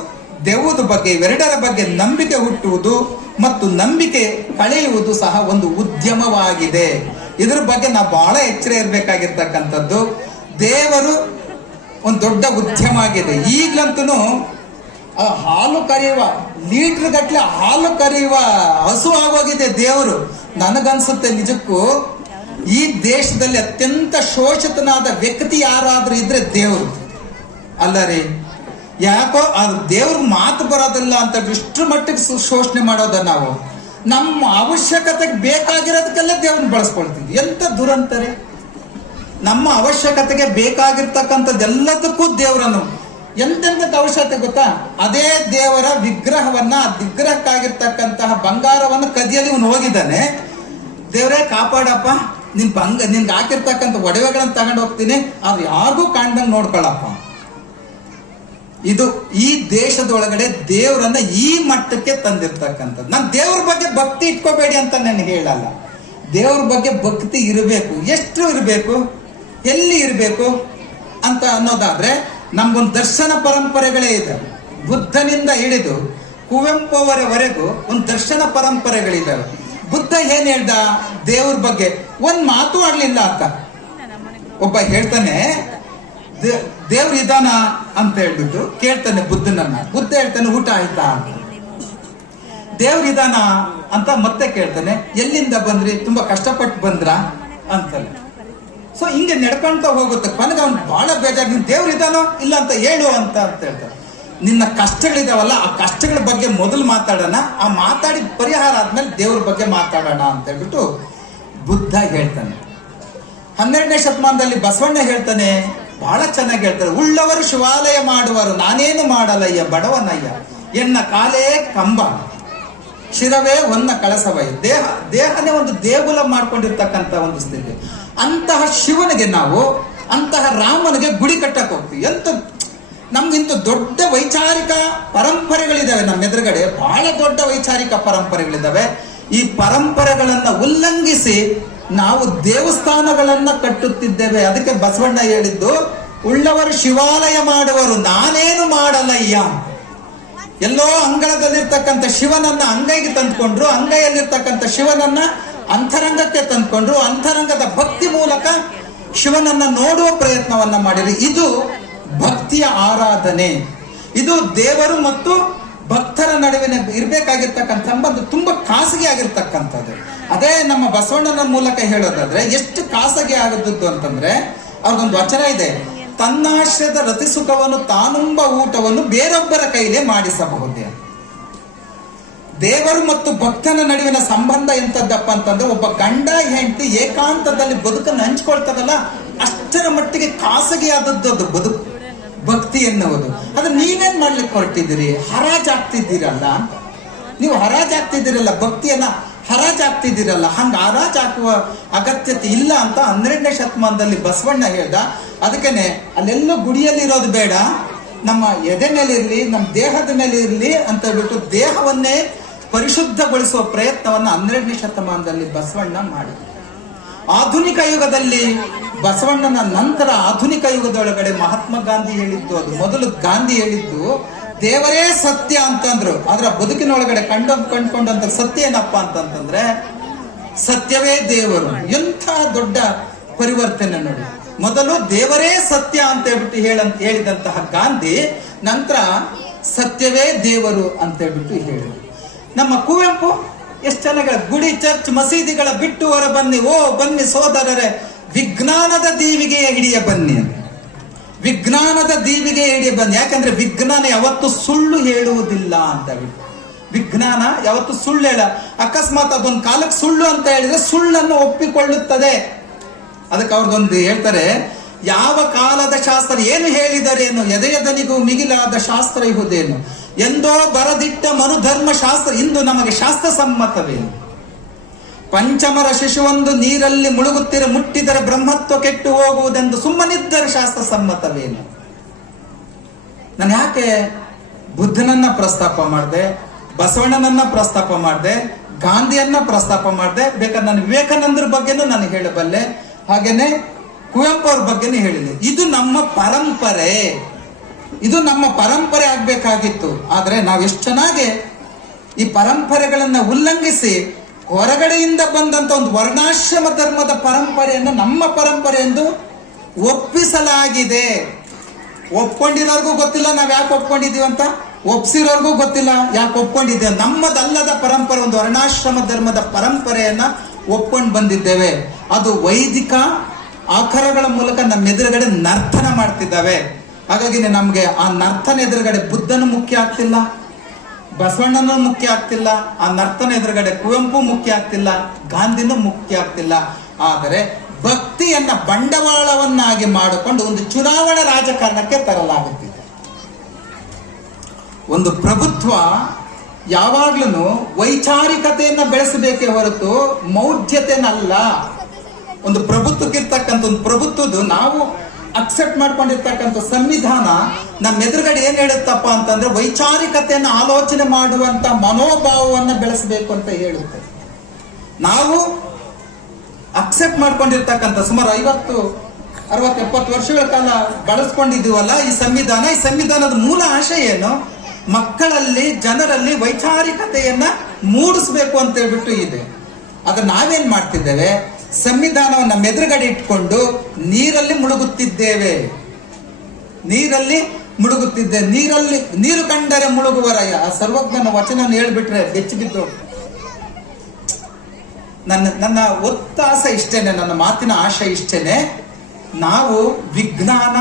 ದೆವ್ವದ ಬಗ್ಗೆ, ಇವೆರಡರ ಬಗ್ಗೆ ನಂಬಿಕೆ ಹುಟ್ಟುವುದು ಮತ್ತು ನಂಬಿಕೆ ಕಳೆಯುವುದು ಸಹ ಒಂದು ಉದ್ಯಮವಾಗಿದೆ. ಇದರ ಬಗ್ಗೆ ನಾವು ಬಹಳ ಎಚ್ಚರ ಇರಬೇಕಾಗಿರ್ತಕ್ಕಂಥದ್ದು. ದೇವರು ಒಂದು ದೊಡ್ಡ ಉದ್ಯಮ ಆಗಿದೆ. ಈಗಲಂತೂ ಆ ಹಾಲು ಕರೆಯುವ, ಲೀಟರ್ ಗಟ್ಟಲೆ ಹಾಲು ಕರೆಯುವ ಹಸು ಆಗೋಗಿದೆ ದೇವರು. ನನಗನ್ಸುತ್ತೆ ನಿಜಕ್ಕೂ, ಈ ದೇಶದಲ್ಲಿ ಅತ್ಯಂತ ಶೋಷಿತನಾದ ವ್ಯಕ್ತಿ ಯಾರಾದ್ರೂ ಇದ್ರೆ ದೇವರು. ಅಲ್ಲ ರೀ, ಯಾಕೋ ಅದು ದೇವ್ರ ಮಾತು ಬರೋದಿಲ್ಲ ಅಂತ ಇಷ್ಟ್ರ ಮಟ್ಟಿಗೆ ಶೋಷಣೆ ಮಾಡೋದ ನಾವು. ನಮ್ಮ ಅವಶ್ಯಕತೆಗೆ ಬೇಕಾಗಿರೋದಕ್ಕೆಲ್ಲ ದೇವ್ರನ್ನ ಬಳಸ್ಕೊಳ್ತೀವಿ. ಎಂತ ದುರಂತರೆ. ನಮ್ಮ ಅವಶ್ಯಕತೆಗೆ ಬೇಕಾಗಿರ್ತಕ್ಕಂಥದ್ದೆಲ್ಲದಕ್ಕೂ ದೇವರನ್ನು. ಎಂತೆಂತ ಅವಶ್ಯಕತೆ ಗೊತ್ತಾ? ಅದೇ ದೇವರ ವಿಗ್ರಹವನ್ನ, ಆ ವಿಗ್ರಹಕ್ಕಾಗಿರ್ತಕ್ಕಂತಹ ಬಂಗಾರವನ್ನು ಕದಿಯಲ್ಲಿ ಇವನು ಹೋಗಿದ್ದಾನೆ. ದೇವರೇ, ಕಾಪಾಡಪ್ಪ. ನಿನ್ ಬಂಗ, ನಿನ್ಗೆ ಹಾಕಿರ್ತಕ್ಕಂಥ ಒಡವೆಗಳನ್ನ ತಗೊಂಡು ಹೋಗ್ತೀನಿ. ಅದು ಯಾರಿಗೂ ಕಾಣ್ದಂಗೆ ನೋಡ್ಕೊಳ್ಳಪ್ಪ ಇದು ಈ ದೇಶದೊಳಗಡೆ ದೇವರನ್ನ ಈ ಮಟ್ಟಕ್ಕೆ ತಂದಿರ್ತಕ್ಕಂಥದ್ದು. ನಾನು ದೇವ್ರ ಬಗ್ಗೆ ಭಕ್ತಿ ಇಟ್ಕೋಬೇಡಿ ಅಂತ ನಾನು ಹೇಳಲ್ಲ. ದೇವ್ರ ಬಗ್ಗೆ ಭಕ್ತಿ ಇರಬೇಕು. ಎಷ್ಟು ಇರಬೇಕು? ಎಲ್ಲಿ ಇರಬೇಕು ಅಂತ ಅನ್ನೋದಾದ್ರೆ ನಮ್ಗೊಂದು ದರ್ಶನ ಪರಂಪರೆಗಳೇ ಇದೆ. ಬುದ್ಧನಿಂದ ಹಿಡಿದು ಕುವೆಂಪು ಅವರವರೆಗೂ ಒಂದು ದರ್ಶನ ಪರಂಪರೆಗಳಿದ್ದಾವೆ ಬುದ್ಧ ಏನ್ ಹೇಳ್ದ? ದೇವ್ರ ಬಗ್ಗೆ. ಒಂದ್ ಮಾತು ಆಡ್ಲಿಲ್ಲ ಅಂತ. ಒಬ್ಬ ಹೇಳ್ತಾನೆ ದೇವ್ರ ಇದಾನ? ಅಂತ ಹೇಳ್ಬಿಟ್ಟು ಕೇಳ್ತಾನೆ ಬುದ್ಧನನ್ನ. ಬುದ್ಧ ಹೇಳ್ತಾನೆ, ಊಟ ಆಯ್ತಾ? ಅಂತ. ದೇವ್ರ ಇದಾನ? ಅಂತ ಮತ್ತೆ ಕೇಳ್ತಾನೆ, ಎಲ್ಲಿಂದ ಬಂದ್ರಿ? ತುಂಬಾ ಕಷ್ಟಪಟ್ಟು ಬಂದ್ರ? ಅಂತಾನೆ. ಸೊ ಹಿಂಗೆ ನಡ್ಕೊಳ್ತಾ ಹೋಗುತ್ತೆ. ಕೊನೆಗೆ ಅವ್ನು ಬಹಳ ಬೇಜಾರು. ನೀನು ದೇವ್ರ ಇದಾನೋ ಇಲ್ಲ ಅಂತ ಹೇಳು ಅಂತ ಅಂತ ಹೇಳ್ತಾರೆ ನಿನ್ನ ಕಷ್ಟಗಳಿದಾವಲ್ಲ, ಆ ಕಷ್ಟಗಳ ಬಗ್ಗೆ ಮೊದಲು ಮಾತಾಡೋಣ. ಆ ಮಾತಾಡಿ ಪರಿಹಾರ ಆದ್ಮೇಲೆ ದೇವ್ರ ಬಗ್ಗೆ ಮಾತಾಡೋಣ ಅಂತ ಹೇಳ್ಬಿಟ್ಟು ಬುದ್ಧ ಹೇಳ್ತಾನೆ. ಹನ್ನೆರಡನೇ ಶತಮಾನದಲ್ಲಿ ಬಸವಣ್ಣ ಹೇಳ್ತಾನೆ, ಬಹಳ ಚೆನ್ನಾಗಿ ಹೇಳ್ತಾರೆ. ಉಳ್ಳವರು ಶಿವಾಲಯ ಮಾಡುವರು, ನಾನೇನು ಮಾಡಲಯ್ಯ, ಬಡವನಯ್ಯ. ಎನ್ನ ಕಾಲೇ ಕಂಬ, ಶಿರವೇ ಒನ್ನ ಕಳಸವಯ್ಯ. ದೇಹ, ದೇಹನೇ ಒಂದು ದೇಗುಲ ಮಾಡ್ಕೊಂಡಿರ್ತಕ್ಕಂಥ ಒಂದು ಸ್ಥಿತಿ. ಅಂತಹ ಶಿವನಿಗೆ ನಾವು, ಅಂತಹ ರಾಮನಿಗೆ ಗುಡಿ ಕಟ್ಟಕ್ಕೆ ಹೋಗ್ತೀವಿ. ಎಂತ ನಮ್ಗಿಂತ ದೊಡ್ಡ ವೈಚಾರಿಕ ಪರಂಪರೆಗಳಿದ್ದಾವೆ ನಮ್ಮ ಎದುರುಗಡೆ. ಬಹಳ ದೊಡ್ಡ ವೈಚಾರಿಕ ಪರಂಪರೆಗಳಿದ್ದಾವೆ ಈ ಪರಂಪರೆಗಳನ್ನ ಉಲ್ಲಂಘಿಸಿ ನಾವು ದೇವಸ್ಥಾನಗಳನ್ನ ಕಟ್ಟುತ್ತಿದ್ದೇವೆ. ಅದಕ್ಕೆ ಬಸವಣ್ಣ ಹೇಳಿದ್ದು, ಉಳ್ಳವರು ಶಿವಾಲಯ ಮಾಡುವರು, ನಾನೇನು ಮಾಡಲಯ್ಯ? ಎಲ್ಲೋ ಅಂಗಳದಲ್ಲಿರ್ತಕ್ಕಂಥ ಶಿವನನ್ನ ಅಂಗೈಗೆ ತಂದ್ಕೊಂಡ್ರು. ಅಂಗೈಯಲ್ಲಿರ್ತಕ್ಕಂಥ ಶಿವನನ್ನ ಅಂತರಂಗಕ್ಕೆ ತಂದ್ಕೊಂಡ್ರು, ಅಂತರಂಗದ ಭಕ್ತಿ ಮೂಲಕ ಶಿವನನ್ನ ನೋಡುವ ಪ್ರಯತ್ನವನ್ನ ಮಾಡಿರಿ. ಇದು ಭಕ್ತಿಯ ಆರಾಧನೆ. ಇದು ದೇವರು ಮತ್ತು ಭಕ್ತರ ನಡುವಿನ ಇರಬೇಕಾಗಿರ್ತಕ್ಕಂಥ ಸಂಬಂಧ ತುಂಬಾ ಖಾಸಗಿ ಆಗಿರ್ತಕ್ಕಂಥದ್ದು. ಅದೇ ನಮ್ಮ ಬಸವಣ್ಣನ ಮೂಲಕ ಹೇಳೋದಾದ್ರೆ, ಎಷ್ಟು ಖಾಸಗಿ ಆಗದ್ದು ಅಂತಂದ್ರೆ ಅವ್ರಿಗೊಂದು ವಚನ ಇದೆ. ತನ್ನಾಶ್ರದ ರತಿಸುಖವನ್ನು ತಾನುಂಬ ಊಟವನ್ನು ಬೇರೊಬ್ಬರ ಕೈಲೇ ಮಾಡಿಸಬಹುದೇ ದೇವರು ಮತ್ತು ಭಕ್ತನ ನಡುವಿನ ಸಂಬಂಧ ಎಂತದ್ದಪ್ಪ ಅಂತಂದ್ರೆ ಒಬ್ಬ ಗಂಡ ಹೆಂಡತಿ ಏಕಾಂತದಲ್ಲಿ ಬದುಕನ್ನು ಹಂಚ್ಕೊಳ್ತದಲ್ಲ, ಅಷ್ಟರ ಮಟ್ಟಿಗೆ ಖಾಸಗಿ ಆದದ್ದು ಅದು ಬದುಕು, ಭಕ್ತಿ ಎನ್ನುವುದು. ಅದು ನೀವೇನ್ ಮಾಡ್ಲಿಕ್ಕೆ ಹೊರಟಿದ್ದೀರಿ? ಹರಾಜಾಗ್ತಿದ್ದೀರಲ್ಲ ನೀವು ಹರಾಜಾಗ್ತಿದ್ದೀರಲ್ಲ ಭಕ್ತಿಯನ್ನ ಹರಾಜಾಗ್ತಿದ್ದೀರಲ್ಲ ಹಂಗ ಹರಾಜಾಕುವ ಅಗತ್ಯತೆ ಇಲ್ಲ ಅಂತ ಹನ್ನೆರಡನೇ ಶತಮಾನದಲ್ಲಿ ಬಸವಣ್ಣ ಹೇಳ್ದ. ಅದಕ್ಕೇನೆ, ಅಲ್ಲೆಲ್ಲೂ ಗುಡಿಯಲ್ಲಿರೋದು ಬೇಡ. ನಮ್ಮ ಎದೆ ಮೇಲೆ ಇರಲಿ ನಮ್ಮ ದೇಹದ ಮೇಲೆ ಇರಲಿ ಅಂತ ಹೇಳ್ಬಿಟ್ಟು ದೇಹವನ್ನೇ ಪರಿಶುದ್ಧಗೊಳಿಸುವ ಪ್ರಯತ್ನವನ್ನ ಹನ್ನೆರಡನೇ ಶತಮಾನದಲ್ಲಿ ಬಸವಣ್ಣ ಮಾಡಿದ ಆಧುನಿಕ ಯುಗದಲ್ಲಿ ಬಸವಣ್ಣನ ನಂತರ ಆಧುನಿಕ ಯುಗದೊಳಗಡೆ ಮಹಾತ್ಮ ಗಾಂಧಿ ಹೇಳಿದ್ದು, ಅದು ಮೊದಲು ಗಾಂಧಿ ಹೇಳಿದ್ದು, ದೇವರೇ ಸತ್ಯ ಅಂತಂದ್ರು. ಅದರ ಬದುಕಿನೊಳಗಡೆ ಕಂಡ, ಕಂಡ್ಕೊಂಡಂತ ಸತ್ಯ ಏನಪ್ಪ ಅಂತಂತಂದ್ರೆ, ಸತ್ಯವೇ ದೇವರು. ಎಂಥ ದೊಡ್ಡ ಪರಿವರ್ತನೆ ನೋಡಿ. ಮೊದಲು ದೇವರೇ ಸತ್ಯ ಅಂತ ಹೇಳ್ಬಿಟ್ಟು ಹೇಳಂತ ಹೇಳಿದಂತಹ ಗಾಂಧಿ, ನಂತರ ಸತ್ಯವೇ ದೇವರು ಅಂತ ಹೇಳ್ಬಿಟ್ಟು ಹೇಳಿದ್ರು. ನಮ್ಮ ಕುವೆಂಪು, ಎಷ್ಟು ಜನಗಳ ಗುಡಿ, ಚರ್ಚ್, ಮಸೀದಿಗಳ ಬಿಟ್ಟು ಹೊರ ಬನ್ನಿ, ಓ, ಬನ್ನಿ ಸೋದರರೇ, ವಿಜ್ಞಾನದ ದೀವಿಗೆ ಹಿಡಿಯ ಬನ್ನಿ ವಿಜ್ಞಾನದ ದೀವಿಗೆ ಹಿಡಿಯ ಬನ್ನಿ. ಯಾಕಂದ್ರೆ ವಿಜ್ಞಾನ ಯಾವತ್ತು ಸುಳ್ಳು ಹೇಳುವುದಿಲ್ಲ ಅಂತ ಹೇಳಿ ವಿಜ್ಞಾನ ಯಾವತ್ತು ಸುಳ್ಳು ಹೇಳ. ಅಕಸ್ಮಾತ್ ಅದೊಂದು ಕಾಲಕ್ಕೆ ಸುಳ್ಳು ಅಂತ ಹೇಳಿದ್ರೆ ಸುಳ್ಳನ್ನು ಒಪ್ಪಿಕೊಳ್ಳುತ್ತದೆ. ಅದಕ್ಕೆ ಅವ್ರದ್ದೊಂದು ಹೇಳ್ತಾರೆ, ಯಾವ ಕಾಲದ ಶಾಸ್ತ್ರ ಏನು ಹೇಳಿದರೇನು ಎದೆಯದನಿಗೂ ಮಿಗಿಲಾದ ಶಾಸ್ತ್ರ ಇಹುದೇನು? ಎಂದೋ ಬರದಿಟ್ಟ ಮನುಧರ್ಮ ಶಾಸ್ತ್ರ ಇಂದು ನಮಗೆ ಶಾಸ್ತ್ರ ಸಮ್ಮತವೇ? ಪಂಚಮರ ಶಿಶುವೊಂದು ನೀರಲ್ಲಿ ಮುಳುಗುತ್ತಿರ ಮುಟ್ಟಿದರೆ ಬ್ರಹ್ಮತ್ವ ಕೆಟ್ಟು ಹೋಗುವುದೆಂದು ಸುಮ್ಮನಿದ್ದರೆ ಶಾಸ್ತ್ರ ಸಮ್ಮತವೇನು ನಾನು ಯಾಕೆ ಬುದ್ಧನನ್ನ ಪ್ರಸ್ತಾಪ ಮಾಡಿದೆ, ಬಸವಣ್ಣನನ್ನ ಪ್ರಸ್ತಾಪ ಮಾಡಿದೆ, ಗಾಂಧಿಯನ್ನ ಪ್ರಸ್ತಾಪ ಮಾಡಿದೆ, ಬೇಕಾದ್ರೆ ನಾನು ವಿವೇಕಾನಂದರ ಬಗ್ಗೆನೂ ನಾನು ಹೇಳಬಲ್ಲೆ, ಹಾಗೇನೆ ಕುವೆಂಪು ಅವ್ರ ಬಗ್ಗೆನೂ ಹೇಳಿದೆ. ಇದು ನಮ್ಮ ಪರಂಪರೆ. ಇದು ನಮ್ಮ ಪರಂಪರೆ ಆಗಬೇಕಾಗಿತ್ತು. ಆದರೆ ನಾವು ಎಷ್ಟು ಚೆನ್ನಾಗಿ ಈ ಪರಂಪರೆಗಳನ್ನು ಉಲ್ಲಂಘಿಸಿ ಹೊರಗಡೆಯಿಂದ ಬಂದಂತ ಒಂದು ವರ್ಣಾಶ್ರಮ ಧರ್ಮದ ಪರಂಪರೆಯನ್ನು ನಮ್ಮ ಪರಂಪರೆ ಎಂದು ಒಪ್ಪಿಸಲಾಗಿದೆ. ಒಪ್ಕೊಂಡಿರೋರ್ಗೂ ಗೊತ್ತಿಲ್ಲ ನಾವು ಯಾಕೆ ಒಪ್ಕೊಂಡಿದೀವಿ ಅಂತ? ಒಪ್ಸಿರೋರ್ಗೂ ಗೊತ್ತಿಲ್ಲ ಯಾಕೆ ಒಪ್ಕೊಂಡಿದ್ದೆ? ನಮ್ಮದಲ್ಲದ ಪರಂಪರೆ ಒಂದು ವರ್ಣಾಶ್ರಮ ಧರ್ಮದ ಪರಂಪರೆಯನ್ನು ಒಪ್ಕೊಂಡು ಬಂದಿದ್ದೇವೆ. ಅದು ವೈದಿಕ ಆಕರಗಳ ಮೂಲಕ ನಮ್ಮ ಎದುರುಗಡೆ ನರ್ತನ ಮಾಡ್ತಿದ್ದಾವೆ. ಹಾಗಾಗಿ ನಮ್ಗೆ ಆ ನರ್ತನ ಎದುರುಗಡೆ ಬುದ್ಧನು ಮುಖ್ಯ ಆಗ್ತಿಲ್ಲ, ಬಸವಣ್ಣನ ಮುಖ್ಯ ಆಗ್ತಿಲ್ಲ, ಆ ನರ್ತನ ಎದುರುಗಡೆ ಕುವೆಂಪು ಮುಖ್ಯ ಆಗ್ತಿಲ್ಲ, ಗಾಂಧಿನೂ ಮುಖ್ಯ ಆಗ್ತಿಲ್ಲ. ಆದರೆ ಭಕ್ತಿಯನ್ನ ಬಂಡವಾಳವನ್ನಾಗಿ ಮಾಡಿಕೊಂಡು ಒಂದು ಚುನಾವಣಾ ರಾಜಕಾರಣಕ್ಕೆ ತರಲಾಗುತ್ತಿದೆ. ಒಂದು ಪ್ರಭುತ್ವ ಯಾವಾಗ್ಲೂ ವೈಚಾರಿಕತೆಯನ್ನ ಬೆಳೆಸಬೇಕೇ ಹೊರತು ಮೌಢ್ಯತೆನಲ್ಲ. ಒಂದು ಪ್ರಭುತ್ವಕ್ಕಿರ್ತಕ್ಕಂಥ ಒಂದು ಪ್ರಭುತ್ವದ್ದು ನಾವು ಅಕ್ಸೆಪ್ಟ್ ಮಾಡ್ಕೊಂಡಿರ್ತಕ್ಕಂಥ ಸಂವಿಧಾನ ನಮ್ಮ ಎದುರುಗಡೆ ಏನ್ ಹೇಳುತ್ತಪ್ಪ ಅಂತಂದ್ರೆ ವೈಚಾರಿಕತೆಯನ್ನು ಆಲೋಚನೆ ಮಾಡುವಂತ ಮನೋಭಾವವನ್ನ ಬೆಳೆಸಬೇಕು ಅಂತ ಹೇಳುತ್ತೆ. ನಾವು ಅಕ್ಸೆಪ್ಟ್ ಮಾಡ್ಕೊಂಡಿರ್ತಕ್ಕಂಥ ಸುಮಾರು ಐವತ್ತು, ಅರವತ್ತು, ಎಪ್ಪತ್ತು ವರ್ಷಗಳ ಕಾಲ ಬಳಸ್ಕೊಂಡಿದ್ದೀವಲ್ಲ ಈ ಸಂವಿಧಾನ. ಈ ಸಂವಿಧಾನದ ಮೂಲ ಆಶಯ ಏನು? ಮಕ್ಕಳಲ್ಲಿ, ಜನರಲ್ಲಿ ವೈಚಾರಿಕತೆಯನ್ನ ಮೂಡಿಸ್ಬೇಕು ಅಂತ ಹೇಳ್ಬಿಟ್ಟು ಇದೆ. ಅದನ್ನ ನಾವೇನ್ ಮಾಡ್ತಿದ್ದೇವೆ? ಸಂವಿಧಾನವನ್ನು ಮೆದುರುಗಡೆ ಇಟ್ಕೊಂಡು ನೀರಲ್ಲಿ ಮುಳುಗುತ್ತಿದ್ದೇವೆ. ನೀರಲ್ಲಿ ಮುಳುಗುತ್ತಿದ್ದೆ. ನೀರಲ್ಲಿ, ನೀರು ಕಂಡರೆ ಮುಳುಗುವರಯ್ಯ ಆ ಸರ್ವಜ್ಞನ ವಚನ ಹೇಳ್ಬಿಟ್ರೆ ಬೆಚ್ಚಿ ಬಿದ್ದು. ನನ್ನ ನನ್ನ ಒತ್ತಾಸ ಇಷ್ಟೇನೆ, ನನ್ನ ಮಾತಿನ ಆಶೆ ಇಷ್ಟೇನೆ. ನಾವು ವಿಜ್ಞಾನ,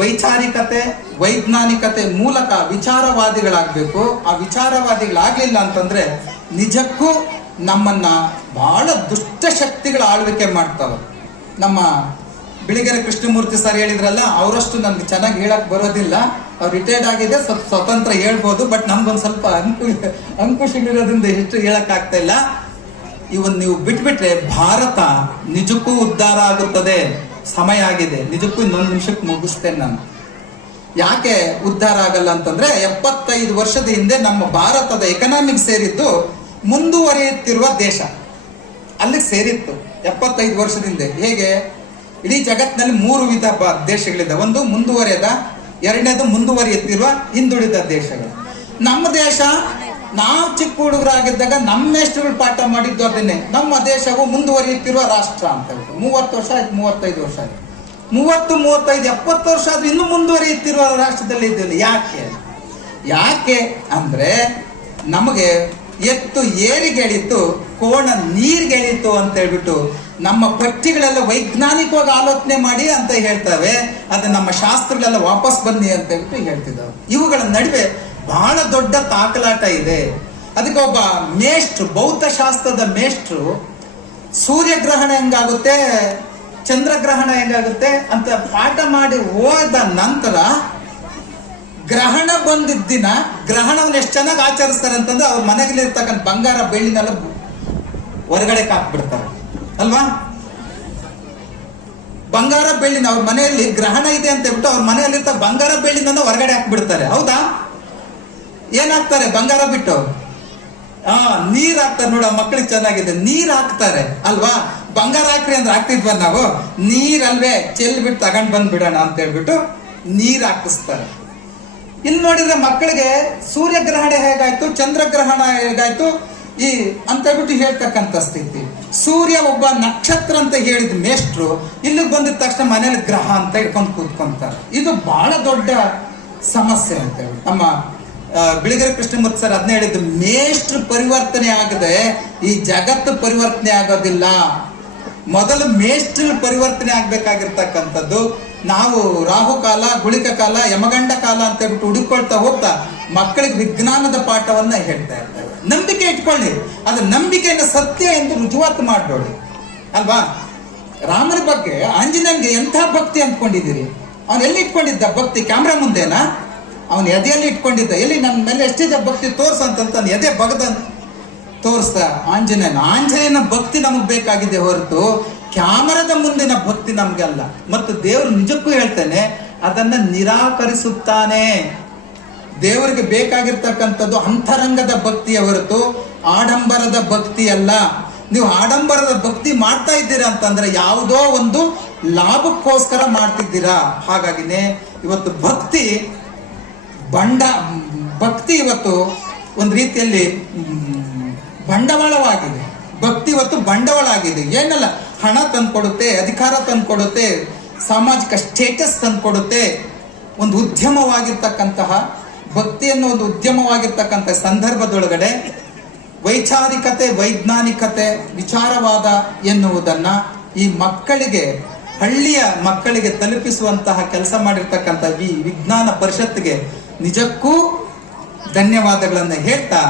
ವೈಚಾರಿಕತೆ, ವೈಜ್ಞಾನಿಕತೆ ಮೂಲಕ ವಿಚಾರವಾದಿಗಳಾಗಬೇಕು. ಆ ವಿಚಾರವಾದಿಗಳಾಗ್ಲಿಲ್ಲ ಅಂತಂದ್ರೆ ನಿಜಕ್ಕೂ ನಮ್ಮನ್ನ ಬಹಳ ದುಷ್ಟ ಶಕ್ತಿಗಳ ಆಳ್ವಿಕೆ ಮಾಡ್ತಾವೆ. ನಮ್ಮ ಬಿಳಿಗೆರೆ ಕೃಷ್ಣಮೂರ್ತಿ ಸರ್ ಹೇಳಿದ್ರಲ್ಲ, ಅವರಷ್ಟು ನನ್ಗೆ ಚೆನ್ನಾಗಿ ಹೇಳಕ್ಕೆ ಬರೋದಿಲ್ಲ. ಅವ್ರು ರಿಟೈರ್ಡ್ ಆಗಿದೆ ಸ್ವಲ್ಪ ಸ್ವತಂತ್ರ ಹೇಳ್ಬೋದು ಬಟ್ ನಮ್ಗೊಂದು ಸ್ವಲ್ಪ ಅಂಕು ಅಂಕುಶಗಳಿರೋದ್ರಿಂದ ಹೆಚ್ಚು ಹೇಳಕ್ ಆಗ್ತಾ ಇಲ್ಲ. ಇವನ್ ನೀವು ಬಿಟ್ಬಿಟ್ರೆ ಭಾರತ ನಿಜಕ್ಕೂ ಉದ್ಧಾರ ಆಗುತ್ತದೆ. ಸಮಯ ಆಗಿದೆ. ನಿಜಕ್ಕೂ ಇನ್ನೊಂದು ನಿಮಿಷಕ್ಕೆ ಮುಗಿಸ್ತೇನೆ ನಾನು. ಯಾಕೆ ಉದ್ಧಾರ ಆಗಲ್ಲ ಅಂತಂದ್ರೆ, ಎಪ್ಪತ್ತೈದು ವರ್ಷದ ಹಿಂದೆ ನಮ್ಮ ಭಾರತದ ಎಕನಾಮಿಕ್ ಸೇರಿದ್ದು ಮುಂದುವರಿಯುತ್ತಿರುವ ದೇಶ. ಅಲ್ಲಿಗೆ ಸೇರಿತ್ತು. ಎಪ್ಪತ್ತೈದು ವರ್ಷದಿಂದ ಹೇಗೆ? ಇಡೀ ಜಗತ್ತಿನಲ್ಲಿ ಮೂರು ವಿಧ ಬ- ದೇಶಗಳಿದೆ. ಒಂದು ಮುಂದುವರೆದ ಎರಡನೇದು ಮುಂದುವರಿಯುತ್ತಿರುವ ಹಿಂದುಳಿದ ದೇಶಗಳು. ನಮ್ಮ ದೇಶ, ನಾವು ಚಿಕ್ಕ ಹುಡುಗರಾಗಿದ್ದಾಗ ನಮ್ಮ ಮೇಷ್ಟ್ರುಗಳು ಪಾಠ ಮಾಡಿದ್ದು ಅದನ್ನೇ. ನಮ್ಮ ದೇಶವು ಮುಂದುವರಿಯುತ್ತಿರುವ ರಾಷ್ಟ್ರ ಅಂತ ಹೇಳ್ಬಿಟ್ಟು ಮೂವತ್ತು ವರ್ಷ ಆಯ್ತು, ಮೂವತ್ತೈದು ವರ್ಷ ಆಯ್ತು. ಮೂವತ್ತು, ಮೂವತ್ತೈದು, ಎಪ್ಪತ್ತು ವರ್ಷ ಆದ್ರೂ ಇನ್ನೂ ಮುಂದುವರಿಯುತ್ತಿರುವ ರಾಷ್ಟ್ರದಲ್ಲಿ ಇದ್ದಿಲ್ಲ ಯಾಕೆ? ಯಾಕೆ ಅಂದ್ರೆ ನಮಗೆ ಎತ್ತು ಏರಿಗೆಳಿತು ಕೋಣ ನೀರ್ಗೆಳಿತು ಅಂತ ಹೇಳ್ಬಿಟ್ಟು ನಮ್ಮ ಪಠ್ಯಗಳೆಲ್ಲ ವೈಜ್ಞಾನಿಕವಾಗಿ ಆಲೋಚನೆ ಮಾಡಿ ಅಂತ ಹೇಳ್ತವೆ. ಅದು ನಮ್ಮ ಶಾಸ್ತ್ರಗಳೆಲ್ಲ ವಾಪಸ್ ಬನ್ನಿ ಅಂತ ಹೇಳ್ಬಿಟ್ಟು ಹೇಳ್ತಿದ್ದಾವೆ. ಇವುಗಳ ನಡುವೆ ಬಹಳ ದೊಡ್ಡ ತಾಕಲಾಟ ಇದೆ. ಅದಕ್ಕೆ ಒಬ್ಬ ಮೇಷ್ಟ್ರು ಬೌದ್ಧ ಶಾಸ್ತ್ರದ ಮೇಷ್ಟ್ರು, ಸೂರ್ಯಗ್ರಹಣ ಹೆಂಗಾಗುತ್ತೆ, ಚಂದ್ರಗ್ರಹಣ ಹೆಂಗಾಗುತ್ತೆ ಅಂತ ಪಾಠ ಮಾಡಿ ಹೋದ ನಂತರ ಗ್ರಹಣ ಬಂದಿದ್ದ ದಿನ ಗ್ರಹಣವನ್ನು ಎಷ್ಟು ಚೆನ್ನಾಗಿ ಆಚರಿಸ್ತಾರೆ ಅಂತಂದ್ರೆ ಅವ್ರ ಮನೆಗಳಿರ್ತಕ್ಕಂಥ ಬಂಗಾರ ಬೆಳ್ಳಿನೆಲ್ಲ ಹೊರಗಡೆ ಹಾಕ್ಬಿಡ್ತಾರೆ ಅಲ್ವಾ? ಬಂಗಾರ ಬೆಳ್ಳಿನ ಅವ್ರ ಮನೆಯಲ್ಲಿ ಗ್ರಹಣ ಇದೆ ಅಂತ ಹೇಳ್ಬಿಟ್ಟು ಅವ್ರ ಮನೆಯಲ್ಲಿರ್ತ ಬಂಗಾರ ಬೆಳ್ಳಿನ ಹೊರಗಡೆ ಹಾಕ್ಬಿಡ್ತಾರೆ. ಹೌದಾ? ಏನಾಗ್ತಾರೆ? ಬಂಗಾರ ಬಿಟ್ಟು. ಆ, ನೀರ್ ಹಾಕ್ತಾರೆ ನೋಡ ಮಕ್ಕಳಿಗೆ ಚೆನ್ನಾಗಿದೆ. ನೀರ್ ಹಾಕ್ತಾರೆ. ಅಲ್ವಾ? ಬಂಗಾರ ಹಾಕ್ರಿ ಅಂದ್ರೆ ಹಾಕ್ತಿದ್ವ ನಾವು. ನೀರ್ ಅಲ್ವೇ ಚೆಲ್ ಬಿಟ್ಟು ತಗೊಂಡ್ ಬಂದ್ ಬಿಡೋಣ ಅಂತ ಹೇಳ್ಬಿಟ್ಟು ನೀರ್ ಹಾಕಿಸ್ತಾರೆ. ಇಲ್ಲಿ ನೋಡಿದ್ರೆ ಮಕ್ಕಳಿಗೆ ಸೂರ್ಯಗ್ರಹಣ ಹೇಗಾಯ್ತು, ಚಂದ್ರಗ್ರಹಣ ಹೇಗಾಯ್ತು, ಈ ಅಂತ ಹೇಳ್ಬಿಟ್ಟು ಹೇಳ್ತಕ್ಕಂಥ ಸ್ಥಿತಿ. ಸೂರ್ಯ ಒಬ್ಬ ನಕ್ಷತ್ರ ಅಂತ ಹೇಳಿದ ಮೇಷ್ಟ್ರು, ಇಲ್ಲಿಗೆ ಬಂದಿದ ತಕ್ಷಣ ಮನೇಲಿ ಗ್ರಹ ಅಂತ ಇಟ್ಕೊಂಡು ಕೂತ್ಕೊಂತಾರೆ. ಇದು ಬಹಳ ದೊಡ್ಡ ಸಮಸ್ಯೆ ಅಂತ ಹೇಳಿ ನಮ್ಮ ಬಿಳಿಗರೆ ಕೃಷ್ಣಮೂರ್ತಿ ಸರ್ ಅದನ್ನ ಹೇಳಿದ್ದು, ಮೇಷ್ಟ್ರು ಪರಿವರ್ತನೆ ಆಗದೆ ಈ ಜಗತ್ತು ಪರಿವರ್ತನೆ ಆಗೋದಿಲ್ಲ. ಮೊದಲು ಮೇಷ್ಟ್ರ ಪರಿವರ್ತನೆ ಆಗ್ಬೇಕಾಗಿರ್ತಕ್ಕಂಥದ್ದು ನಾವು ರಾಹುಕಾಲ ಗುಳಿಕ ಕಾಲ, ಯಮಗಂಡ ಕಾಲ ಅಂತ ಹೇಳ್ಬಿಟ್ಟು ಹುಡುಕೊಳ್ತಾ ಹೋಗ್ತಾ ಮಕ್ಕಳಿಗೆ ವಿಜ್ಞಾನದ ಪಾಠವನ್ನ ಹೇಳ್ತಾ ಇರ್ತೇವೆ ನಂಬಿಕೆ ಇಟ್ಕೊಳ್ಳಿ. ಅದು ನಂಬಿಕೆಯನ್ನು ಸತ್ಯ ಎಂದು ರುಜುವಾತು ಮಾಡ್ಬೇಡಿ ಅಲ್ವಾ? ರಾಮನ ಬಗ್ಗೆ, ಆಂಜನೇಯನ್ಗೆ ಎಂಥ ಭಕ್ತಿ ಅಂದ್ಕೊಂಡಿದ್ದೀರಿ? ಅವನು ಎಲ್ಲಿ ಇಟ್ಕೊಂಡಿದ್ದ ಭಕ್ತಿ? ಕ್ಯಾಮ್ರಾ ಮುಂದೆನಾ? ಅವನು ಎದೆಯಲ್ಲಿ ಇಟ್ಕೊಂಡಿದ್ದ? ಎಲ್ಲಿ ನನ್ನ ಮೇಲೆ ಎಷ್ಟಿದೆ ಭಕ್ತಿ ತೋರ್ಸ ಅಂತ ಎದೆ ಬಗದ ತೋರಿಸ್ದ ಆಂಜನೇಯನ. ಆಂಜನೇಯನ ಭಕ್ತಿ ನಮಗೆ ಬೇಕಾಗಿದೆ ಹೊರತು ಕ್ಯಾಮರಾದ ಮುಂದಿನ ಭಕ್ತಿ ನಮಗಲ್ಲ ಮತ್ತು ದೇವರು ನಿಜಕ್ಕೂ ಹೇಳ್ತೇನೆ, ಅದನ್ನ ನಿರಾಕರಿಸುತ್ತಾನೆ. ದೇವರಿಗೆ ಬೇಕಾಗಿರ್ತಕ್ಕಂಥದ್ದು ಅಂತರಂಗದ ಭಕ್ತಿಯ ಹೊರತು ಆಡಂಬರದ ಭಕ್ತಿ ಅಲ್ಲ. ನೀವು ಆಡಂಬರದ ಭಕ್ತಿ ಮಾಡ್ತಾ ಇದ್ದೀರಾ ಅಂತಂದ್ರೆ ಯಾವುದೋ ಒಂದು ಲಾಭಕ್ಕೋಸ್ಕರ ಮಾಡ್ತಿದ್ದೀರಾ. ಹಾಗಾಗಿನೇ ಇವತ್ತು ಭಕ್ತಿ, ಬಂಡ, ಭಕ್ತಿ ಇವತ್ತು ಒಂದು ರೀತಿಯಲ್ಲಿ ಬಂಡವಾಳವಾಗಿದೆ. ಭಕ್ತಿ ಇವತ್ತು ಬಂಡವಾಳ ಆಗಿದೆ. ಏನಲ್ಲ, ಹಣ ತಂದ್ಕೊಡುತ್ತೆ, ಅಧಿಕಾರ ತಂದ್ಕೊಡುತ್ತೆ, ಸಾಮಾಜಿಕ ಸ್ಟೇಟಸ್ ತಂದ್ಕೊಡುತ್ತೆ. ಒಂದು ಉದ್ಯಮವಾಗಿರ್ತಕ್ಕಂತಹ, ಭಕ್ತಿ ಅನ್ನೋ ಒಂದು ಉದ್ಯಮವಾಗಿರ್ತಕ್ಕಂಥ ಸಂದರ್ಭದೊಳಗಡೆ ವೈಚಾರಿಕತೆ, ವೈಜ್ಞಾನಿಕತೆ, ವಿಚಾರವಾದ ಎನ್ನುವುದನ್ನ ಈ ಮಕ್ಕಳಿಗೆ, ಹಳ್ಳಿಯ ಮಕ್ಕಳಿಗೆ ತಲುಪಿಸುವಂತಹ ಕೆಲಸ ಮಾಡಿರ್ತಕ್ಕಂಥ ಈ ವಿಜ್ಞಾನ ಪರಿಷತ್ಗೆ ನಿಜಕ್ಕೂ ಧನ್ಯವಾದಗಳನ್ನು ಹೇಳ್ತಾ